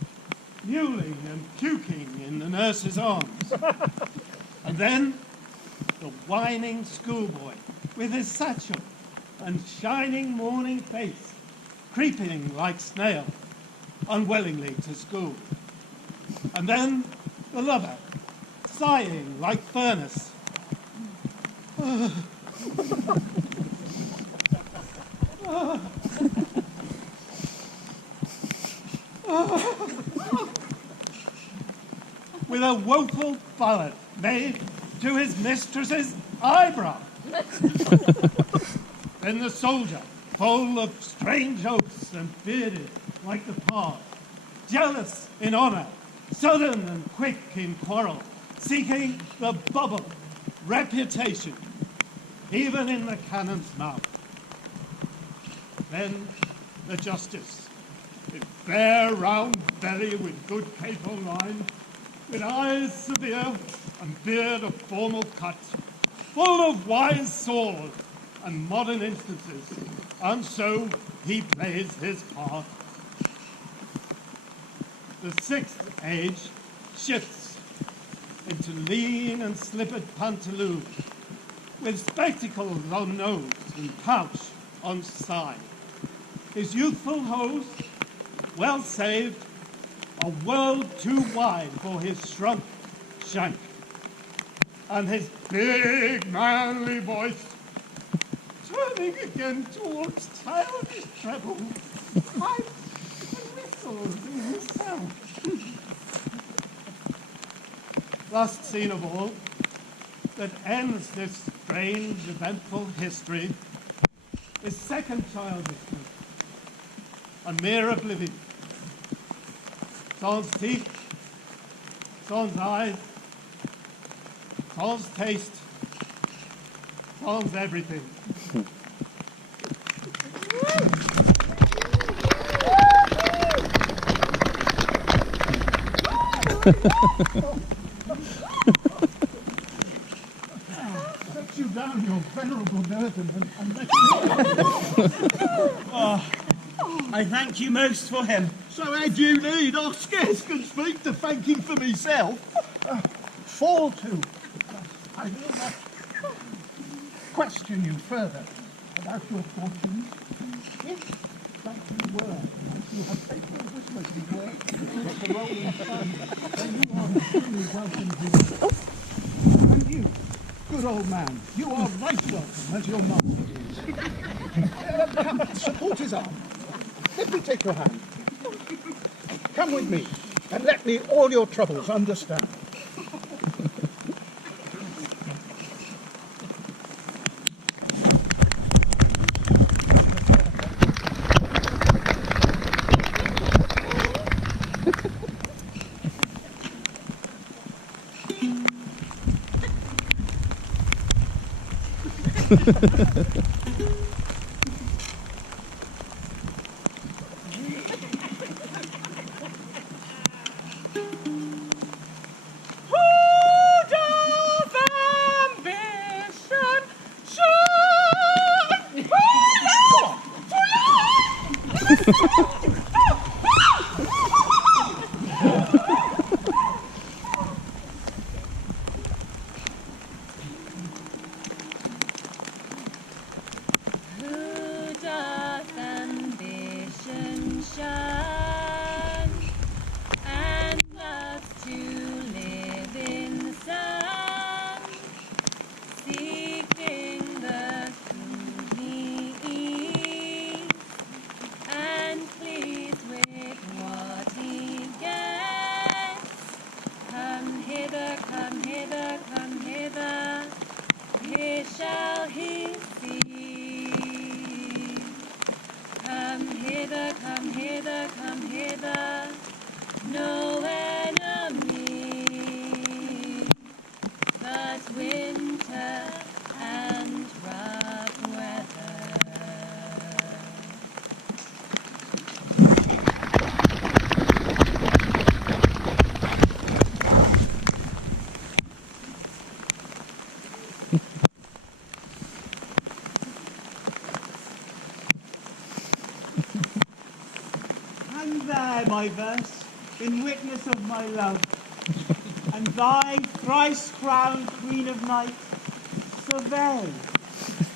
mewling and puking in the nurse's arms, and then the whining schoolboy with his satchel and shining morning face, creeping like snail, unwillingly to school. And then the lover, sighing like furnace. With a woeful ballad made to his mistress's eyebrow. Then the soldier, full of strange oaths and bearded like the pard, jealous in honour, sudden and quick in quarrel, seeking the bubble, reputation, even in the cannon's mouth. Then the justice, with fair round belly with good capon line, with eyes severe and beard of formal cut, full of wise sword and modern instances, and so he plays his part. The 6th age shifts into lean and slippered pantaloon, with spectacles on nose and pouch on side. His youthful hose, well saved, a world too wide for his shrunk shank, and his big manly voice turning again towards childish treble, pipes and whistles in his sound. Last scene of all, that ends this strange, eventful history, is second childishness, a mere oblivion. Sans teeth, sans eyes, sans taste, sans everything. Set you down, your venerable burden, and let Oh, I thank you most for him. So how do you need? I scarce can speak to thank him for myself. fall to. I will not question you further about your fortunes. If that you were, as you have faithfully whispered you were, with the rolling sun, then you are truly welcome here. And you, good old man, you are right welcome as your master is. Come, support his arm. Let me take your hand. Come with me, and let me all your troubles understand. And please And there, my verse, in witness of my love, and thy thrice-crowned Queen of Night, survey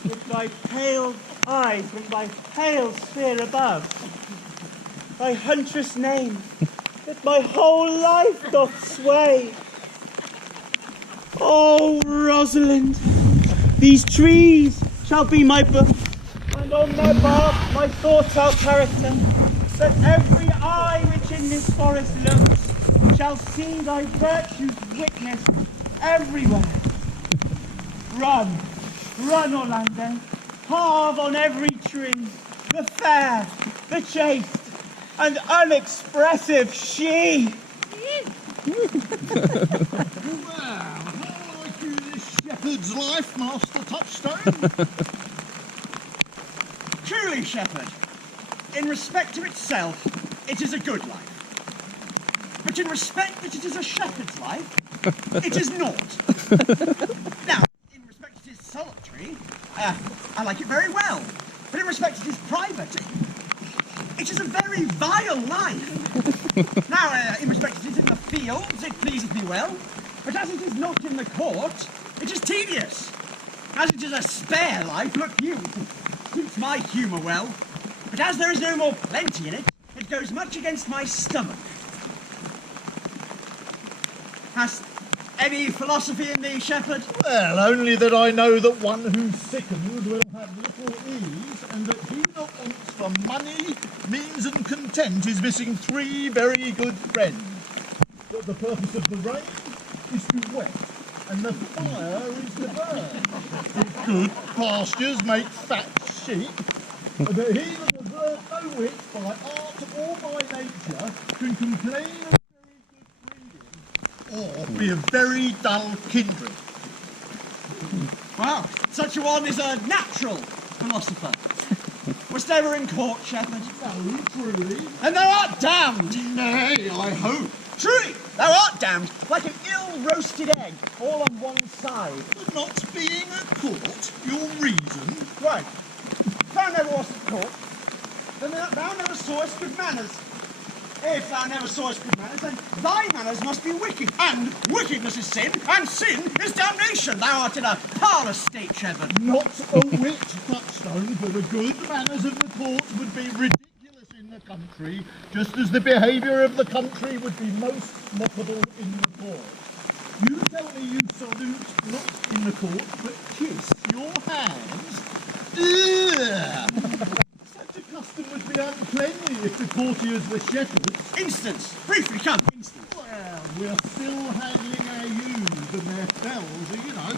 with thy pale eyes from thy pale sphere above, thy huntress name that my whole life doth sway. Oh, Rosalind, these trees shall be my book, and on their bark my thought-out character, that every eye which in this forest looks shall see thy virtues witnessed everywhere. Run, run, Orlando, carve on every tree the fair, the chaste, and unexpressive she. Well, how like you this shepherd's life, Master Touchstone? Truly, shepherd, in respect to itself, it is a good life. But in respect that it is a shepherd's life, it is not. Now, in respect it is solitary, I like it very well. But in respect it is private, it is a very vile life. Now, in respect it is in the fields, it pleaseth me well. But as it is not in the court, it is tedious. As it is a spare life, look you, it suits my humour well. But as there is no more plenty in it, it goes much against my stomach. Hast any philosophy in thee, shepherd? Well, only that I know that one who's sickened will have little ease, and that he that wants for money, means and content is missing three very good friends. That the purpose of the rain is to wet, and the fire is to burn. That good pastures make fat sheep, and that he that has learnt no wit by art or by nature can complain of very good breeding, or be a very dull kindred. Well, such a one is a natural philosopher. Wast ever in court, shepherd? No, truly. And thou art damned! Nay, I hope. Truly, thou art damned, like an ill-roasted egg, all on one side. But not being at court, your reason? Right. Thou never wast at court, then thou never sawest good manners. If thou never sawest good manners, then thy manners must be wicked, and wickedness is sin, and sin is damnation. Thou art in a parlous state, shepherd. Not a whit, Touchstone, for the good manners of the court would be ridiculous in the country, just as the behaviour of the country would be most mockable in the court. You tell me you salute not in the court, but kiss your hands? Ugh! Such a custom would be uncleanly if the courtiers were shepherds. Instance. Briefly, come. Instance. Well, we're still handling our ewes and their fells are, you know,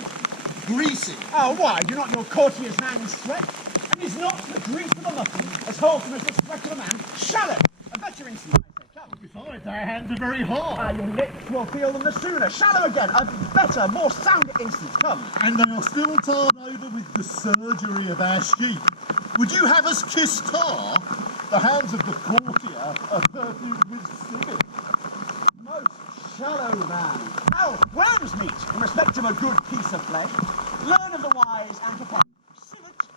greasy. Oh, why? Do not your courtier's hands sweat? And is not the grease of a muffin as wholesome as the sweat of a man shallow? A better instance, I say. Come. Besides, our hands are very hard. Your lips will feel them the sooner. Shallow again. A better, more sound instance. Come. And they are still tarred over with the surgery of our sheep. Would you have us kiss tar? The hands of the courtier are perfumed with civet. Most shallow man. Oh, worm's meat, in respect of a good piece of flesh. Learn of the wise and to ponder. Civet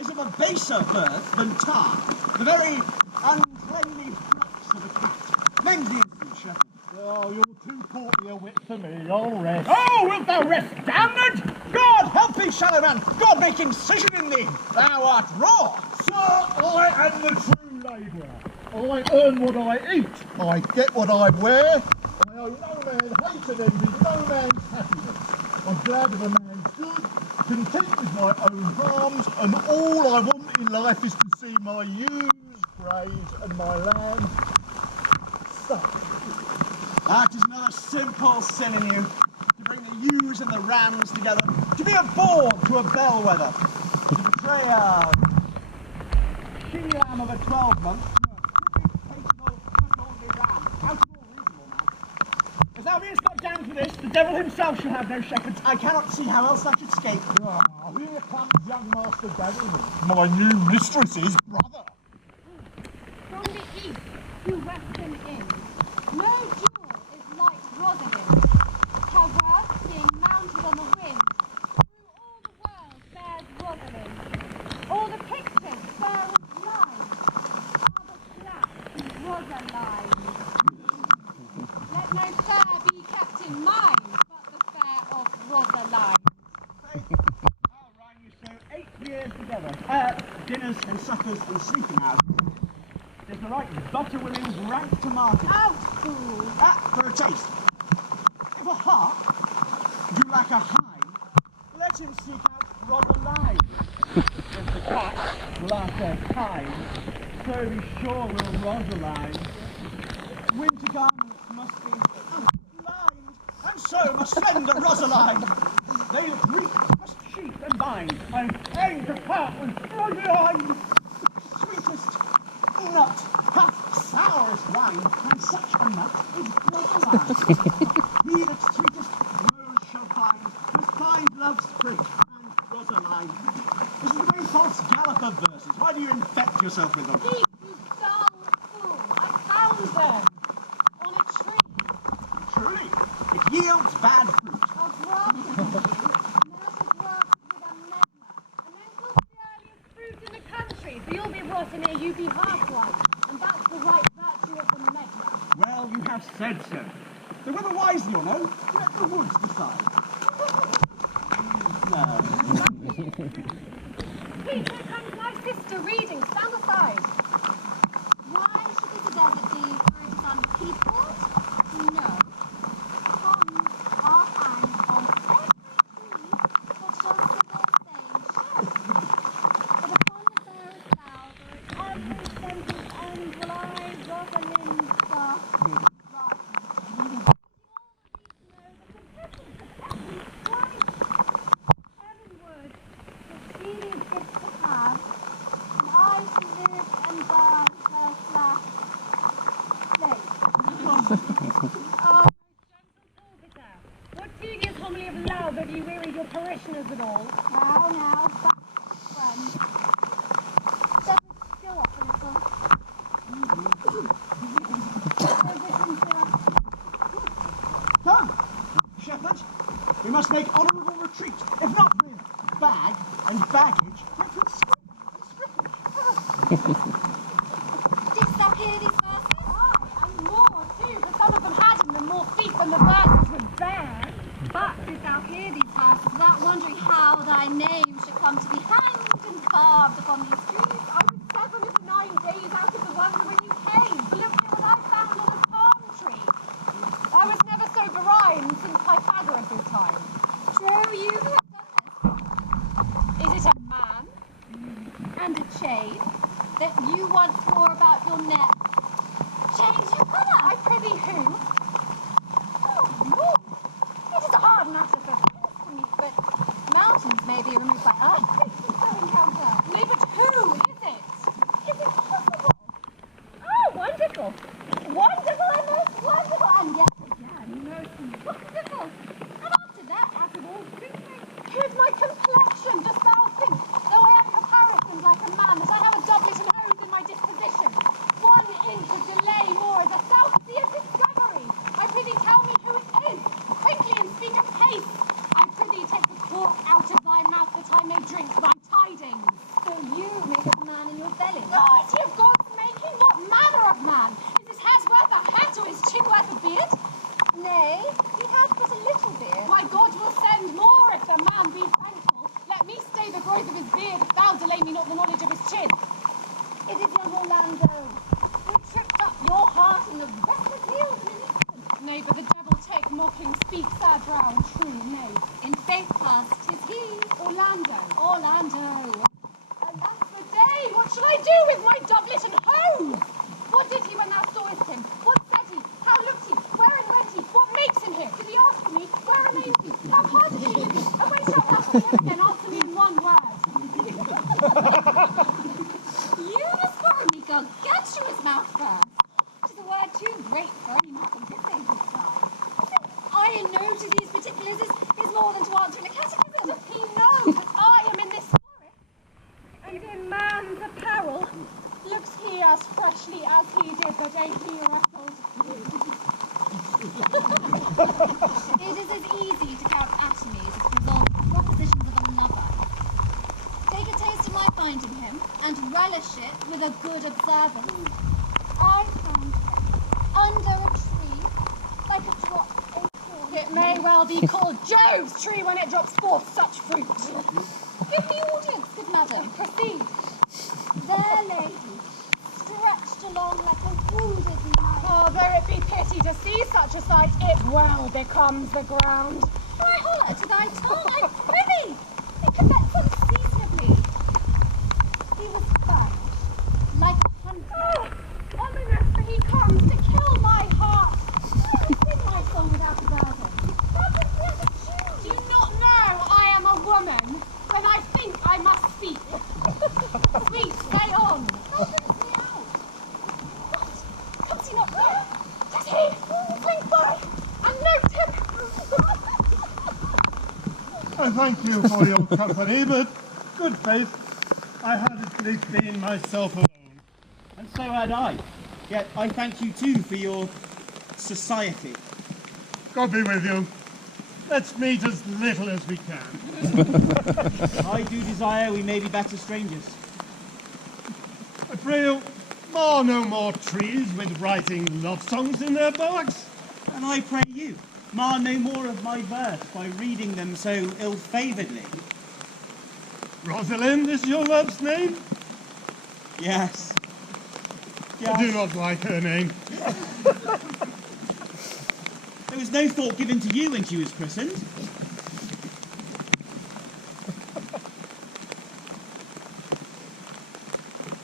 is of a baser birth than tar, the very uncleanly flux of a cat. Mend the instance, shepherd. Oh, you're too courtly a wit for me. I'll rest. Oh, wilt thou rest, damned? God help thee, shallow man. God make incision in thee. Thou art raw. Sir, I am the true labourer. I earn what I eat. I get what I wear. I owe no man hate and envy, no man's happiness. I'm glad of a man's good, content with my own harms, and all I want in life is to see my ewes graze and my land suck. That is another simple sin in you. To bring the ewes and the rams together. To be a board to a bellwether. To betray a she-lamb of a 12-month to a faithful, cut-only ram. Out of all reasonable, man. As thou beest not damned for this, the devil himself shall have no shepherds. I cannot see how else I should escape. Ah, here comes young Master Daniel, my new mistress's brother. From the east to western in, no jewel is like Rosalind. Her wealth being mounted on the wind, through all the world bears Rosalind. All the pictures fair as lines are but flat in Rosalind. Rosaline. Let no fair be kept in mind, but the fair of Rosaline. I'll rhyme you so 8 years together. Dinners and suppers and sleeping hours. There's the right butter women's rank to market. Out, fool! For a taste. If a hart do like a hind, let him seek out Rosaline. If the cat laugh their kind, so be sure will Rosaline. Winter garments must be lined, and so must slender Rosaline. They reap, must sheep and bind, and aim to part with Rosaline. Sweetest nut hath sourest wine, and such a nut is Rosaline. He that sweetest rose shall find, must find love's fruit and Rosaline. This is a very false gallop of verses. Why do you infect yourself with them? Thief, you dull fool! I found them on a tree. Truly, it yields bad fruit. I'll grant it to you. Now to grant with a medlar. And then pull the earliest fruit in the country, for you'll be rotten ere you be half one. And that's the right virtue of the medlar. Well, you have said so. So whether wisely or no, let the woods decide. No. Peter, comes my sister reading. Stand aside. Why should this desert be for it is unpeopled? No. Ponds are found on every tree that shall civil saying share. But upon the fairest bough, for at every sentence end will I, Rosalind's dark rise. Heavenward, that she these gifts to have, and I to live and die her slash slave. Oh, most gentle Talbota, what tedious homily of love have you wearied your parishioners with all? Now, back, friend. Step still up a little. Come, shepherd, we must make honourable retreat, if not with bag and baggage, but with scrip and scrippage. Didst thou hear these verses? Aye, and more too, for some of them had in them more feet than the verses would bear. But did thou hear these verses without wondering how thy name should come to be hanged and carved upon these trees? I was 7 of the 9 days out of the wonder when you came. But look here what I found on the palm tree. I was never so berhymed since Pythagoras' time. True, you who have done Is it a man? this, and a chain that you once wore about your neck. Change your colour. I prithee who? Oh, Lord. It is a hard matter for fence to meet, but mountains may be removed by ice. So encounter. Nay, but who is it? Is it possible? Oh, wonderful. Wonderful and most wonderful. And yet again, most wonderful. And after that, out of all things, here's my complexion. Dost thou think, though I am caparisoned like a man, that I have a doublet and hose in my disposition? 1 inch of delay more is a South Sea discovery. I prithee tell me who it is. Quickly and speak apace. I prithee take the cork out of thy mouth that I may drink thy tidings. So you make a man in your belly. No, is he of God's making? What manner of man? Is his hair worth a hat or his chin worth a beard? Nay, he has but a little beard. My God will send more if the man be thankful. Let me stay the growth of his beard if thou delay me not the knowledge of his chin. It is young Orlando, who tripped up your heart in the restless hills in Eastern. Nay, but the devil take mocking, speak sad brow and true nay. In faith past, 'tis he, Orlando. Orlando. Alas the day, what shall I do with my doublet and hose? What did he when thou sawest him? What said he? How looked he? Wherein went he? What makes him here? Did he ask me? Where remains he? How hard did he live? And when shalt thou see him again? Answer me in one word. You must borrow me gargantuous mouth first. 'Tis a word too great for any mouth of this age of size. I know to these particulars is more than to answer in a catechism. Does he know that I am in this forest? And in man's apparel? Looks he as freshly as he did the day he wrestled? It is as easy to count atomies as to resolve the propositions of a lover. Take a taste of my finding him, and relish it with a good observance. I found may well be called Jove's tree when it drops forth such fruit. Give me audience, good madam. Proceed. There, lady, stretched along like a wounded knight. Oh, though it be pity to see such a sight, it well becomes the ground. Cry holler to thy tongue, I'm privy. It commits unceasingly. He was found, like a hunter. Ominous, for he comes to kill my heart. I would sing my song without a burden. That was the other Do tune. you not know I am a woman? When I think I must speak. Sweet, stay on. Thou brings me out. What? Comes he not there? Tis he! Swing by and note him! I thank you for your company, but good faith, I had at least been myself alone. And so had I. Yet I thank you too for your society. God be with you. Let's meet as little as we can. I do desire we may be better strangers. I pray you, mar no more trees with writing love songs in their barks. And I pray you, mar no more of my verse by reading them so ill-favouredly. Rosalind is your love's name? Yes. I do not like her name. There was no thought given to you when she was christened.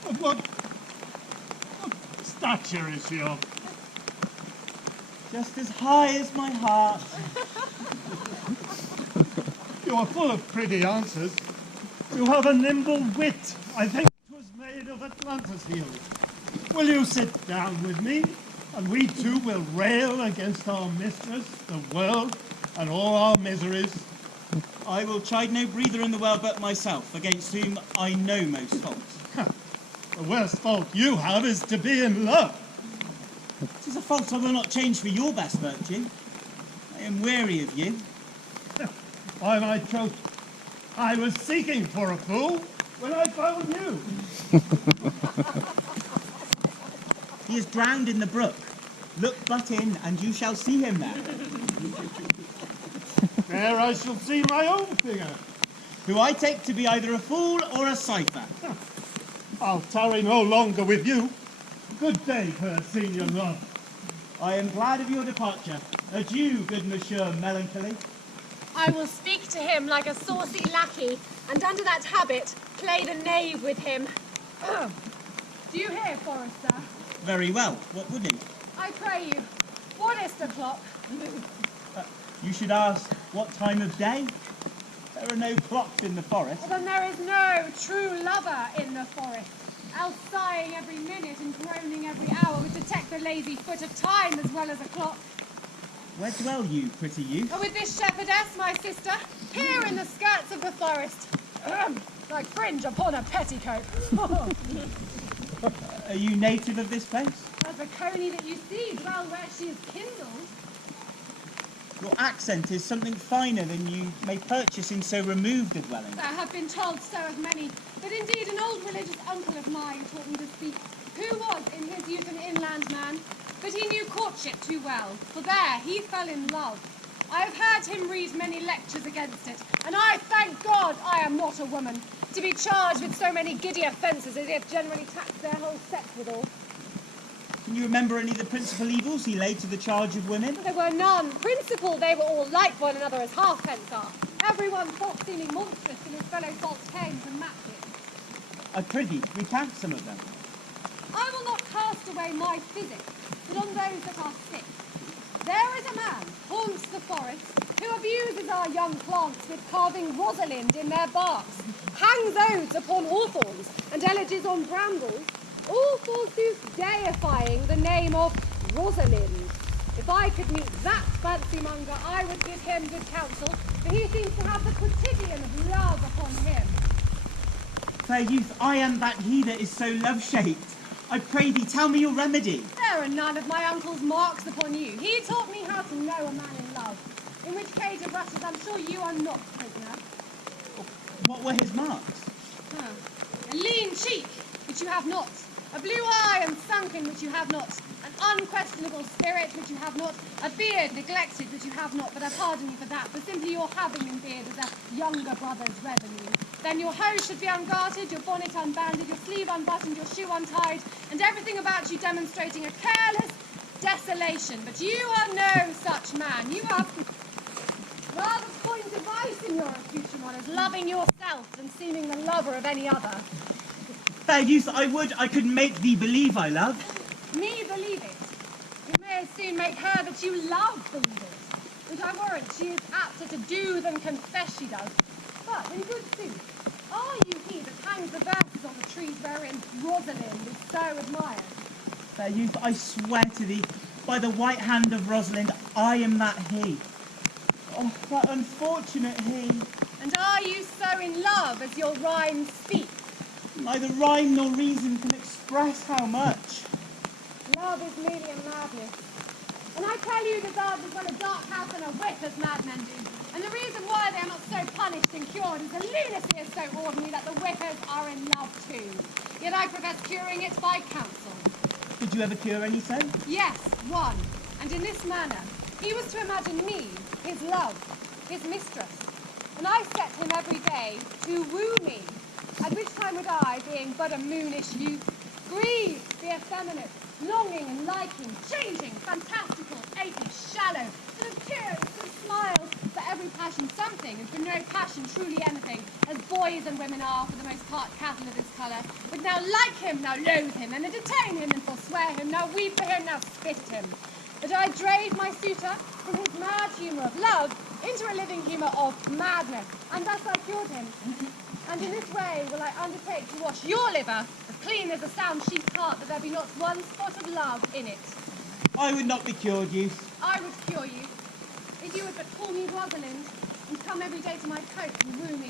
But what stature is she of? Just as high as my heart. You are full of pretty answers. You have a nimble wit. I think it was made of Atlantis heel. Will you sit down with me, and we two will rail against our mistress, the world, and all our miseries? I will chide no breather in the world but myself, against whom I know most fault. The worst fault you have is to be in love. 'Tis a fault I will not change for your best virtue. I am weary of you. By my troth, I was seeking for a fool when I found you. He is drowned in the brook. Look but in, and you shall see him there. There I shall see my own figure. Who I take to be either a fool or a cipher. I'll tarry no longer with you. Good day, fair senior love. I am glad of your departure. Adieu, good Monsieur Melancholy. I will speak to him like a saucy lackey, and under that habit, play the knave with him. Do you hear, Forester? Very well. What wouldn't? I pray you, what is the clock? You should ask, what time of day? There are no clocks in the forest. Well, then there is no true lover in the forest, else sighing every minute and groaning every hour would detect the lazy foot of time as well as a clock. Where dwell you, pretty youth? Oh, with this shepherdess, my sister, here in the skirts of the forest. Like fringe upon a petticoat. Are you native of this place? As the coney that you see dwell where she is kindled. Your accent is something finer than you may purchase in so removed a dwelling. I have been told so of many, but indeed an old religious uncle of mine taught me to speak, who was in his youth an inland man, but he knew courtship too well, for there he fell in love. I have heard him read many lectures against it, and I thank God I am not a woman, to be charged with so many giddy offences as he hath generally taxed their whole sex withal. Can you remember any of the principal evils he laid to the charge of women? There were none. Principle, they were all like one another as halfpence are. Every one fault seeming monstrous in his fellow false claims and matches. I prithee, recount some of them. I will not cast away my physic, but on those that are sick. There is a man haunts the forest who abuses our young plants with carving Rosalind in their barks, hangs odes upon hawthorns and elegies on brambles, all forsooth deifying the name of Rosalind. If I could meet that fancy monger, I would give him good counsel, for he seems to have the quotidian of love upon him. Fair youth, I am that he that is so love-shaped. I pray thee, tell me your remedy. There are none of my uncle's marks upon you. He taught me how to know a man in love. In which case of rushes, I'm sure you are not prisoner. What were his marks? A lean cheek, which you have not. A blue eye and sunken, which you have not. An unquestionable spirit, which you have not, a beard neglected, which you have not, but I pardon you for that, for simply your having in beard is a younger brother's revenue. Then your hose should be ungartered, your bonnet unbanded, your sleeve unbuttoned, your shoe untied, and everything about you demonstrating a careless desolation. But you are no such man. You have rather coined device in your accoutrement as loving yourself than seeming the lover of any other. Fair youth, I could make thee believe I love. Me believe it. It may as soon make her that you love believe it. Which I warrant she is apter to do than confess she does. But in good sooth, are you he that hangs the verses on the trees wherein Rosalind is so admired? Fair youth, I swear to thee, by the white hand of Rosalind, I am that he. Oh, that unfortunate he. And are you so in love as your rhymes speak? Neither rhyme nor reason can express how much. Love is merely a madness. And I tell you, the gods as well a dark house and a whip as madmen do. And the reason why they are not so punished and cured is the lunacy is so ordinary that the whippers are in love too. Yet I profess curing it by counsel. Did you ever cure any son? Yes, one. And in this manner, he was to imagine me, his love, his mistress. And I set him every day to woo me. At which time would I, being but a moonish youth, grieve the effeminate, longing and liking, changing, fantastical, aching, shallow, full of tears, full of smiles, for every passion something, and for no passion truly anything, as boys and women are, for the most part, cattle of this colour, would now like him, now loathe him, and then detain him, and forswear him, now weep for him, now spit at him. But I drave my suitor from his mad humour of love into a living humour of madness, and thus I cured him. And in this way will I undertake to wash your liver as clean as a sound sheep's heart, that there be not one spot of love in it. I would not be cured, youth. I would cure you, if you would but call me Rosalind, and come every day to my cote and woo me.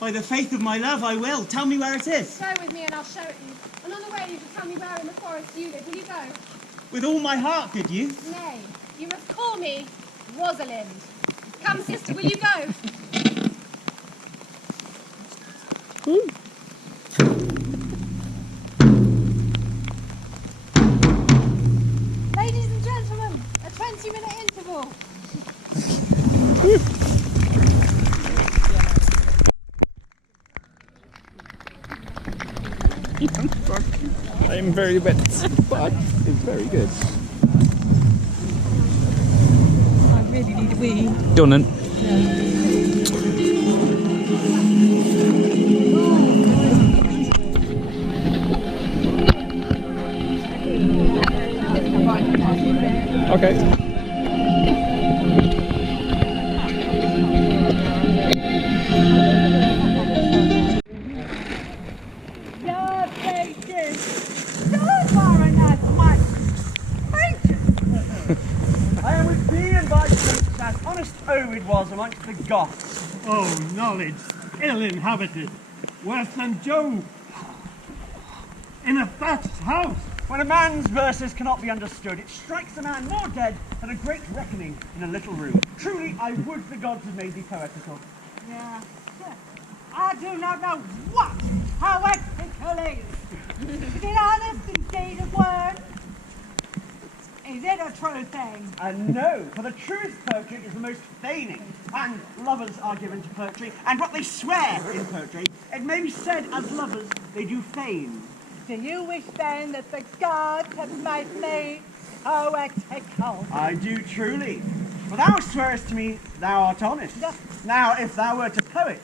By the faith of my love, I will. Tell me where it is. Go with me and I'll show it you. And on the way you shall tell me where in the forest you live. Will you go? With all my heart, good youth. Nay, you must call me Rosalind. Come, sister, will you go? Ladies and gentlemen, a 20-minute interval. I'm very wet, but it's very good. I really need a wee. Go on then. Okay. I am with thee and thy priest, as honest Ovid was amongst the Goths. Oh, knowledge, ill inhabited, worse than Job. In a thatched house. When a man's verses cannot be understood, it strikes a man more dead than a great reckoning in a little room. Truly, I would the gods had made thee poetical. Yeah. I do not know what poetical is. Is it honest indeed of word? Is it a true thing? And no, for the truest poetry is the most feigning, and lovers are given to poetry, and what they swear in poetry, it may be said as lovers they do feign. Do you wish then that the gods have made me poetical? I do truly. For thou swearest to me thou art honest. Yes. Now, if thou wert a poet,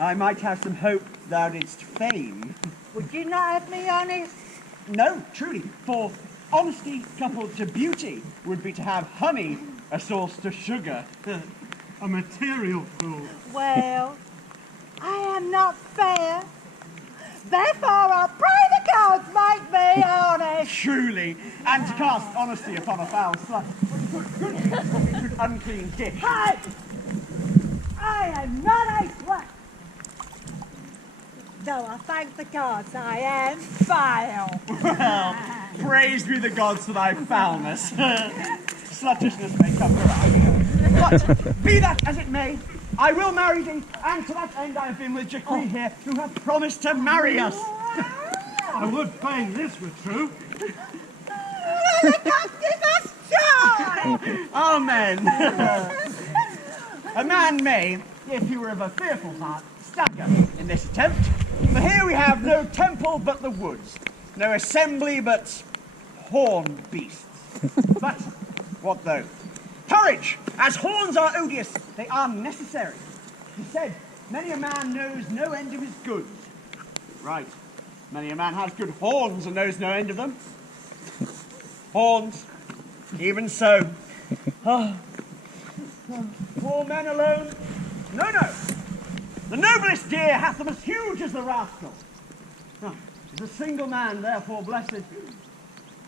I might have some hope thou didst feign. Would you not have me honest? No, truly, for honesty coupled to beauty would be to have honey a source to sugar. A material fool. Well, I am not fair. Therefore, I pray the gods make me honest. Truly, and to cast honesty upon a foul slut would put good meat into an unclean dish. Hey! I am not a slut. Though I thank the gods I am vile. Well, praised be the gods for thy foulness. Sluttishness may come around. But, be that as it may, I will marry thee, and to that end I have been with Jacqueline here, who have promised to marry us. I would fain this were true. Amen. A man may, if he were of a fearful heart, stagger in this attempt. For here we have no temple but the woods, no assembly but horned beasts. But what though? Courage! As horns are odious, they are necessary. He said, many a man knows no end of his goods. Right. Many a man has good horns and knows no end of them. Horns. Even so. Poor men alone? No, no. The noblest deer hath them as huge as the rascal. Is a single man therefore blessed?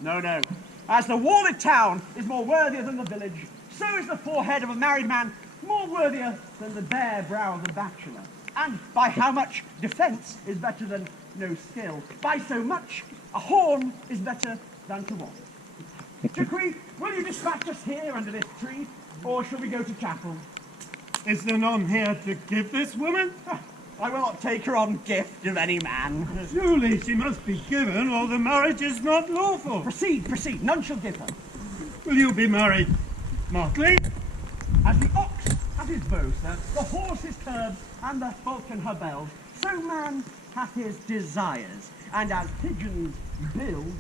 No, no. As the walled town is more worthier than the village, so is the forehead of a married man more worthier than the bare brow of the bachelor. And by how much defence is better than no skill? By so much a horn is better than to one. Jacqui, will you dispatch us here under this tree, or shall we go to chapel? Is there none here to give this woman? I will not take her on gift of any man. Surely she must be given, or the marriage is not lawful. Proceed, proceed. None shall give her. Will you be married, Martley? As the ox hath his bow, sir, the horse his curbs, and the falcon her bells, so man hath his desires, and as pigeons build,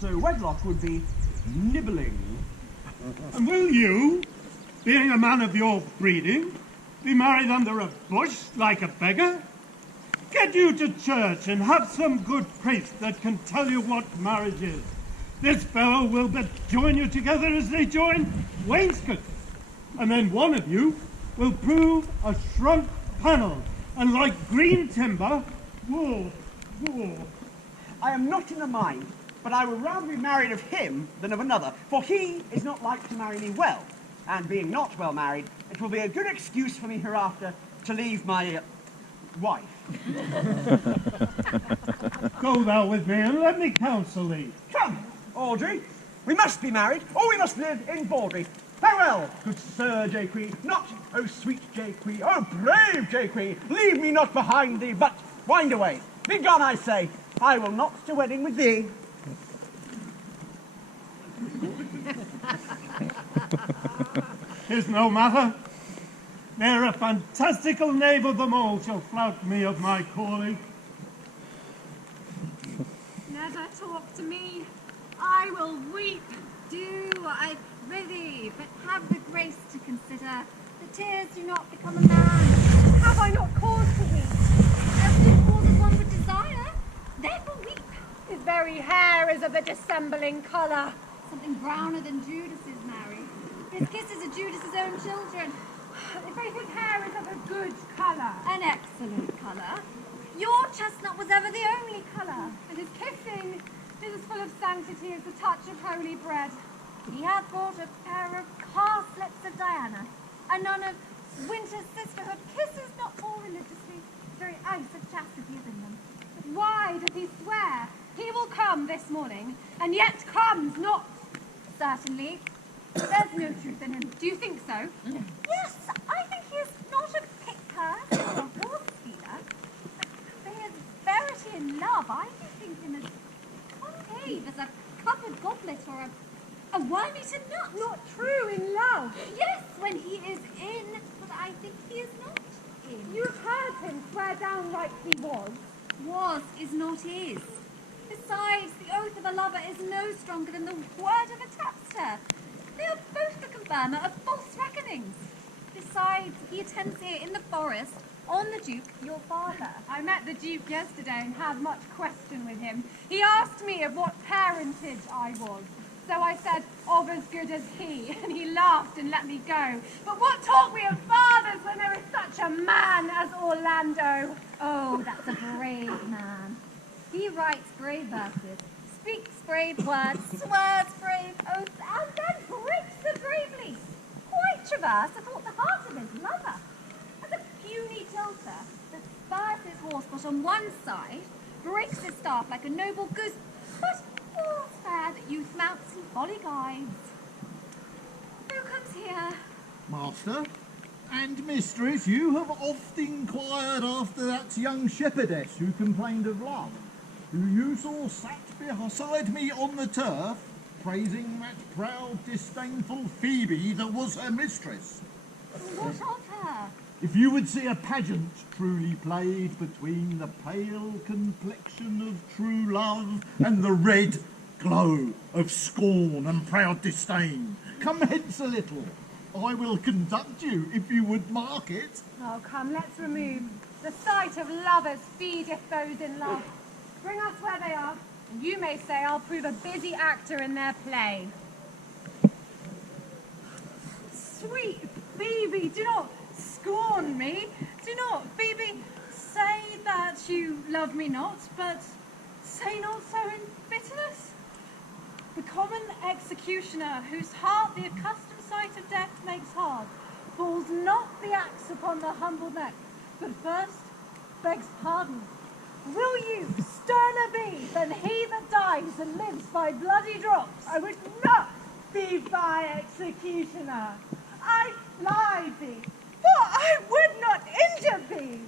so wedlock would be nibbling. And will you, being a man of your breeding, be married under a bush like a beggar? Get you to church and have some good priest that can tell you what marriage is. This fellow will but join you together as they join wainscot, and then one of you will prove a shrunk panel, and like green timber, wool. I am not in the mind, but I would rather be married of him than of another, for he is not like to marry me well, and being not well married, it will be a good excuse for me hereafter to leave my wife. Go thou with me, and let me counsel thee. Come, Audrey, we must be married, or we must live in Bawdry. Farewell, good Sir Jacqui, not, oh sweet Jacqui, oh brave Jacqui, leave me not behind thee, but wind away. Be gone, I say, I will not to wedding with thee. Tis no matter. Ne'er a fantastical knave of them all shall flout me of my calling. Never talk to me. I will weep. Do what I prithee, but have the grace to consider the tears do not become a man. Have I not cause to weep? As good cause as one would desire, therefore weep. His very hair is of a dissembling colour. Something browner than Judas's, Mary. His kisses are Judas's own children. If I think hair is of a good colour. An excellent colour. Your chestnut was ever the only colour. And his kissing is as full of sanctity as the touch of holy bread. He hath brought a pair of carslips of Diana, a nun of Winter's sisterhood, kisses not all religiously, the very ice of chastity is in them. But why does he swear? He will come this morning, and yet comes not. Certainly, there's no truth in him. Do you think so? Yes, I think he is not a picker or a horse stealer. For his verity in love, I do think him as concave as a covered goblet or a worm-eaten nut. Not true in love. Yes, when he is in, but I think he is not in. You have heard him swear down like he was. Was is not is. Besides, the oath of a lover is no stronger than the word of a tapster. They are both the confirmer of false reckonings. Besides, he attends here in the forest on the Duke, your father. I met the Duke yesterday and had much question with him. He asked me of what parentage I was. So I said, of as good as he, and he laughed and let me go. But what taught me of fathers when there is such a man as Orlando? Oh, that's a brave man. He writes brave verses, speaks brave words, swears brave oaths, and then breaks them bravely. Quite traverse athwart the heart of his lover. As a puny tilter that spurs his horse but on one side, breaks his staff like a noble goose, but all's fair that youth mounts and folly guides. Who comes here? Master and mistress, you have oft inquired after that young shepherdess who complained of love, who you saw sat beside me on the turf praising that proud, disdainful Phoebe that was her mistress. What of her? If you would see a pageant truly played between the pale complexion of true love and the red glow of scorn and proud disdain, come hence a little. I will conduct you if you would mark it. Oh, come, let's remove. The sight of lovers feedeth those in love. Bring us where they are, and you may say I'll prove a busy actor in their play. Sweet Phoebe, do not scorn me. Do not, Phoebe, say that you love me not, but say not so in bitterness. The common executioner, whose heart the accustomed sight of death makes hard, falls not the axe upon the humble neck, but first begs pardon. Will you sterner be than he that dies and lives by bloody drops? I would not be thy executioner. I fly thee, for I would not injure thee.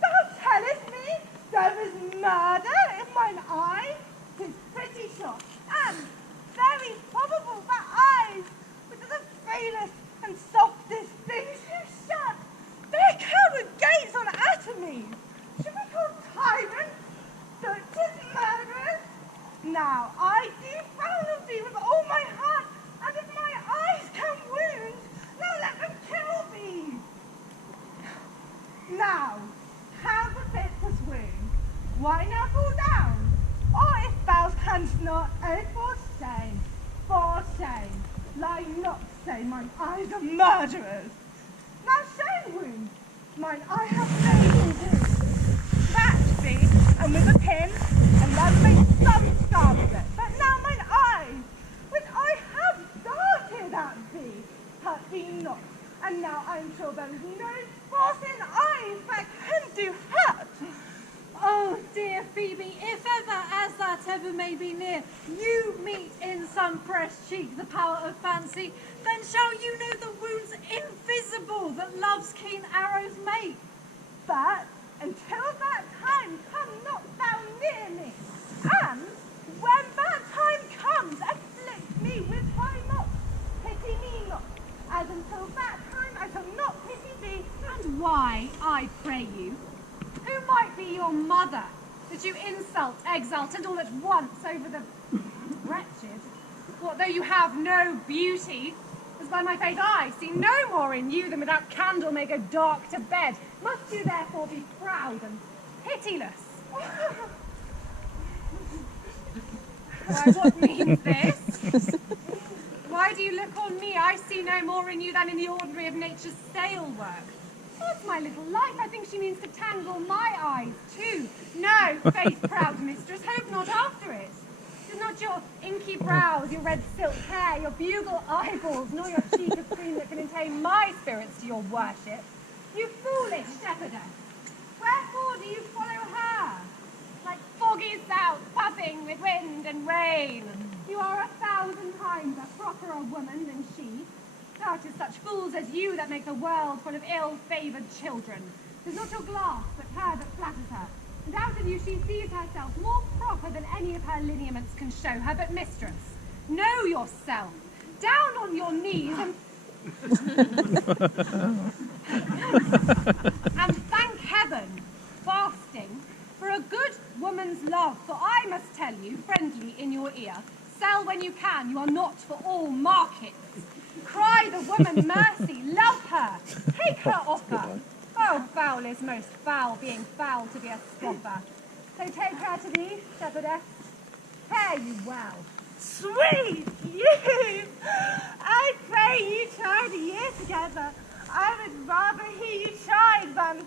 Thou tellest me there is murder in mine eye. 'Tis pretty shot, and very probable that eyes, which are the frailest and softest things you shut, they count with gates on atomy. Should we call tyrants, so 'tis murderers? Now I do frown of thee with all my heart, and if my eyes can wound, now let them kill thee. Now, how befits a swoon? Why now fall down? Or if thou canst not, oh for shame, lie not, say mine eyes are murderers. Now shame wound, mine eye have made me wound. That be, and with a pin, and thou make some scar of it. But now mine eyes, which I have darted at thee, hurt thee not. And now I'm sure there is no force in eyes that can do hurt. Oh dear Phoebe, if ever, as that ever may be near, you meet in some fresh cheek the power of fancy, then shall you know the wounds invisible that love's keen arrows make. But until that time, come not thou near me, and when that time comes, afflict me with thy mocks. Pity me not, as until that time I shall not pity thee. And why, I pray you? Who might be your mother, that you insult, exalt, and all at once over the wretched? What, though you have no beauty, as by my faith I see no more in you than without candle may go dark to bed, must you therefore be proud and pitiless? Why, what means this? Why do you look on me? I see no more in you than in the ordinary of nature's sail work. What's my little life? I think she means to tangle my eyes, too. No, faith, proud mistress, hope not after it. 'Tis not your inky brows, your red silk hair, your bugle eyeballs, nor your cheek of cream that can attain my spirits to your worship. You foolish shepherdess, wherefore do you follow her? Like foggy south, puffing with wind and rain. You are 1,000 times a properer woman than she. Now it is such fools as you that make the world full of ill-favoured children. 'Tis not your glass, but her that flatters her. And out of you she sees herself more proper than any of her lineaments can show her. But mistress, know yourself. Down on your knees and thank heaven, fasting, for a good woman's love. For I must tell you, friendly in your ear, sell when you can, you are not for all markets. Cry the woman mercy, love her, take her offer. Oh, foul is most foul, being foul to be a scoffer. So take her to thee, shepherdess, fare you well. Sweet youth! I pray you chide a year together. I would rather hear you chide than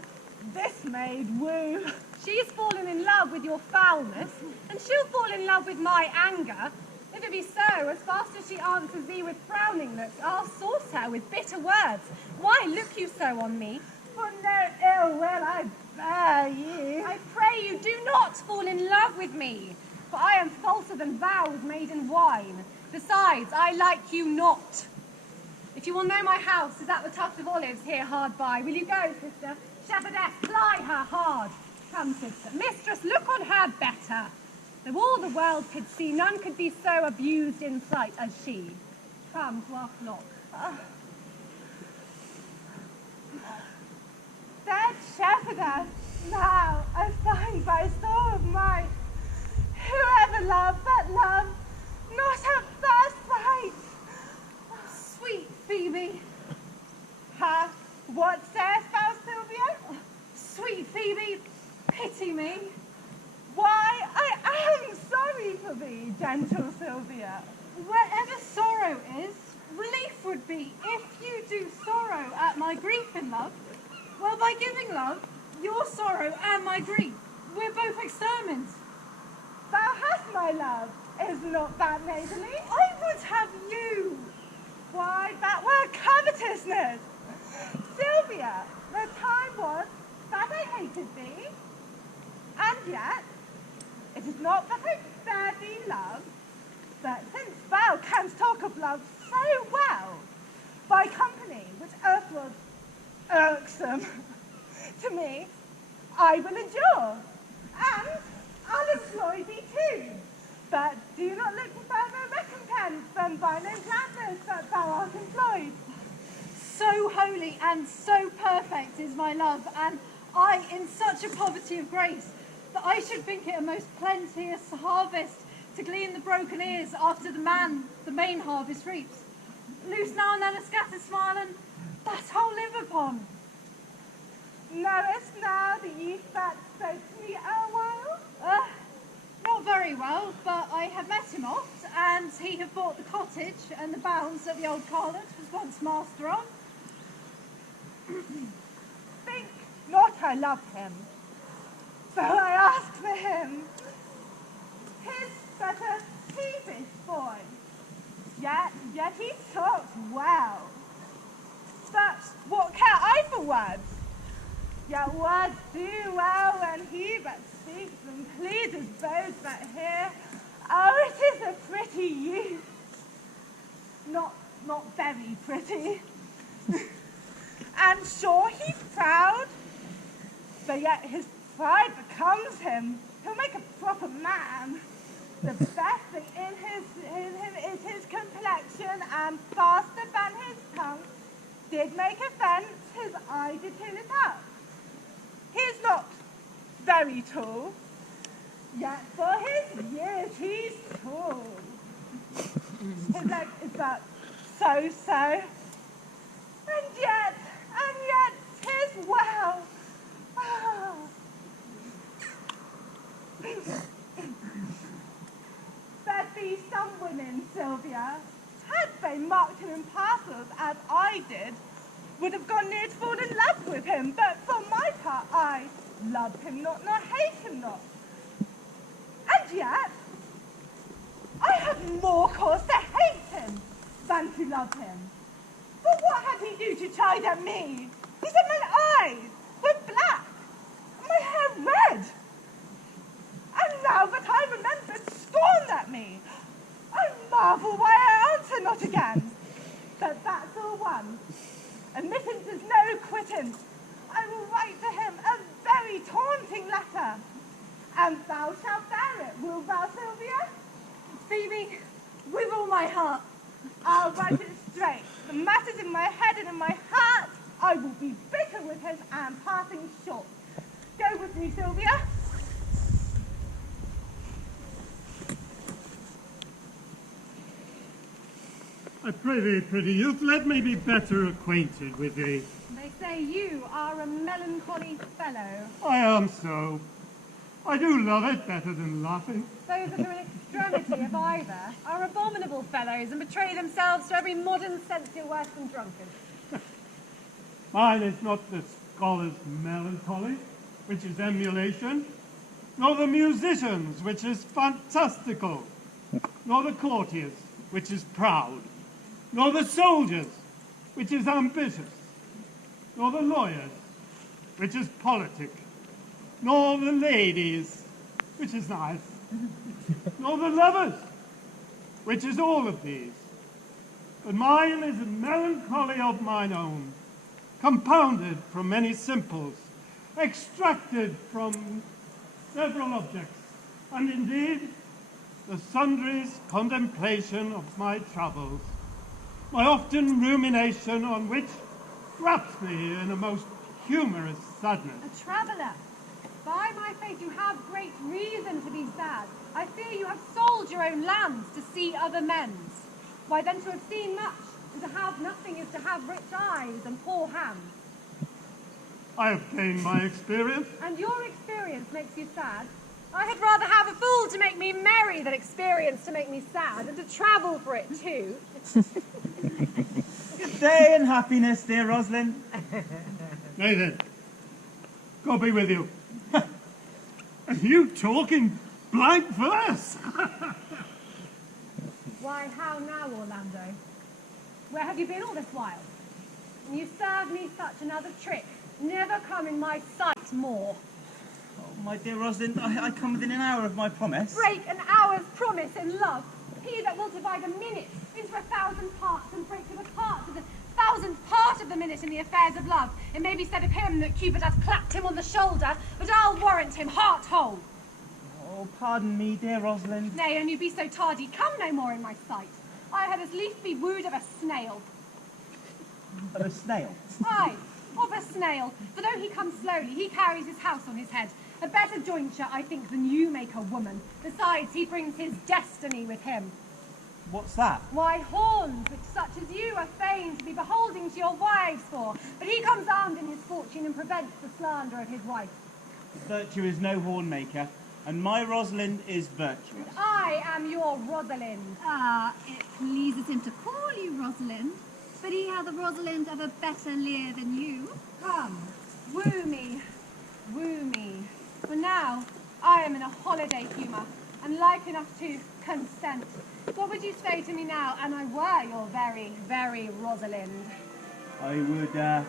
this maid woo. She's fallen in love with your foulness, and she'll fall in love with my anger. If it be so, as fast as she answers thee with frowning looks, I'll sauce her with bitter words. Why look you so on me? For no ill will I bear you. I pray you, do not fall in love with me, for I am falser than vows made in wine. Besides, I like you not. If you will know my house is at the tuft of olives here hard by. Will you go, sister? Shepherdess, ply her hard. Come, sister. Mistress, look on her better. Though all the world could see, none could be so abused in sight as she. Come to our flock. That shepherdess, now assigned by soul of mine, whoever loved but loved, not at first sight. Sweet Phoebe. Ha! What sayest thou, Sylvia? Sweet Phoebe, pity me. Why, I am sorry for thee, gentle Sylvia. Wherever sorrow is, relief would be. If you do sorrow at my grief in love, well, by giving love, your sorrow and my grief, we're both extermined. Thou hast my love, is not that neighbourly? I would have you. Why, that were covetousness. Sylvia, the time was that I hated thee, and yet it is not that I bear thee love, but since thou canst talk of love so well, by company which earth was irksome to me, I will endure, and I'll employ thee too. But do not look for further recompense than thine own gladness that thou art employed. So holy and so perfect is my love, and I in such a poverty of grace, that I should think it a most plenteous harvest to glean the broken ears after the main harvest reaps. Loose now and then a scattered smile, and that I'll live upon. Knowest now the youth that spoke to me erewhile? Not very well, but I have met him oft, and he have bought the cottage and the bounds that the old Carlet was once master of. Think not I love him, though I ask for him. His but a thievish boy, yet he talks well. But what care I for words? Yet words do well when he but speaks and pleases those that hear. Oh, it is a pretty youth. Not very pretty. And sure he's proud, but yet his pride becomes him. He'll make a proper man. The best thing in him is his complexion, and faster than his tongue did make offence, his eye did turn it up. He's not very tall, yet for his years he's tall. His leg is about so. And yet, 'tis well. Ah. There be some women, Sylvia, had they marked him in parcels as I did, would have gone near to fall in love with him, but for my part, I love him not, nor hate him not. And yet, I have more cause to hate him than to love him. For what had he do to chide at me? He said my eyes were black, and my hair red. And now that I remembered, scorned at me. I marvel why I answer not again. But that's all one. Admittance is no quittance. I will write to him a very taunting letter. And thou shalt bear it, wilt thou, Sylvia? Phoebe, with all my heart. I'll write it straight. The matter's in my head and in my heart. I will be bitter with him and parting short. Go with me, Sylvia. I pray thee, pretty youth, let me be better acquainted with thee. They say you are a melancholy fellow. I am so. I do love it better than laughing. Those that are in extremity of either are abominable fellows and betray themselves to every modern sense you're worse than drunkards. Mine is not the scholar's melancholy, which is emulation, nor the musician's, which is fantastical, nor the courtier's, which is proud, nor the soldier's, which is ambitious, nor the lawyer's, which is politic, nor the lady's, which is nice, nor the lover's, which is all of these. But mine is a melancholy of mine own, compounded from many simples, extracted from several objects, and indeed the sundry's contemplation of my troubles, my often rumination on which wraps me in a most humorous sadness. A traveller, by my faith, you have great reason to be sad. I fear you have sold your own lands to see other men's. Why then to have seen much, and to have nothing is to have rich eyes and poor hands. I have gained my experience. And your experience makes you sad? I had rather have a fool to make me merry than experience to make me sad, and to travel for it too. Good day and happiness, dear Rosalind. Nay then, God be with you. And you talk in blank verse. Why, how now, Orlando? Where have you been all this while? And you served me such another trick. Never come in my sight more. Oh, my dear Rosalind, I come within an hour of my promise. Break an hour's promise in love. He that will divide a minute into 1,000 parts and break it apart to the 1,000th part of the minute in the affairs of love. It may be said of him that Cupid hath clapped him on the shoulder, but I'll warrant him heart whole. Oh, pardon me, dear Rosalind. Nay, and you be so tardy, come no more in my sight. I had as lief be wooed of a snail. Of a snail? Aye, of a snail. For though he comes slowly, he carries his house on his head. A better jointure, I think, than you make a woman. Besides, he brings his destiny with him. What's that? Why, horns, which such as you are fain to be beholding to your wives for. But he comes armed in his fortune and prevents the slander of his wife. Virtue is no horn maker, and my Rosalind is virtuous. I am your Rosalind. Ah, it pleases him to call you Rosalind, but he hath a Rosalind of a better leer than you. Come, woo me, woo me. For now, I am in a holiday humour, and like enough to consent. What would you say to me now, and I were your very, very Rosalind? I would,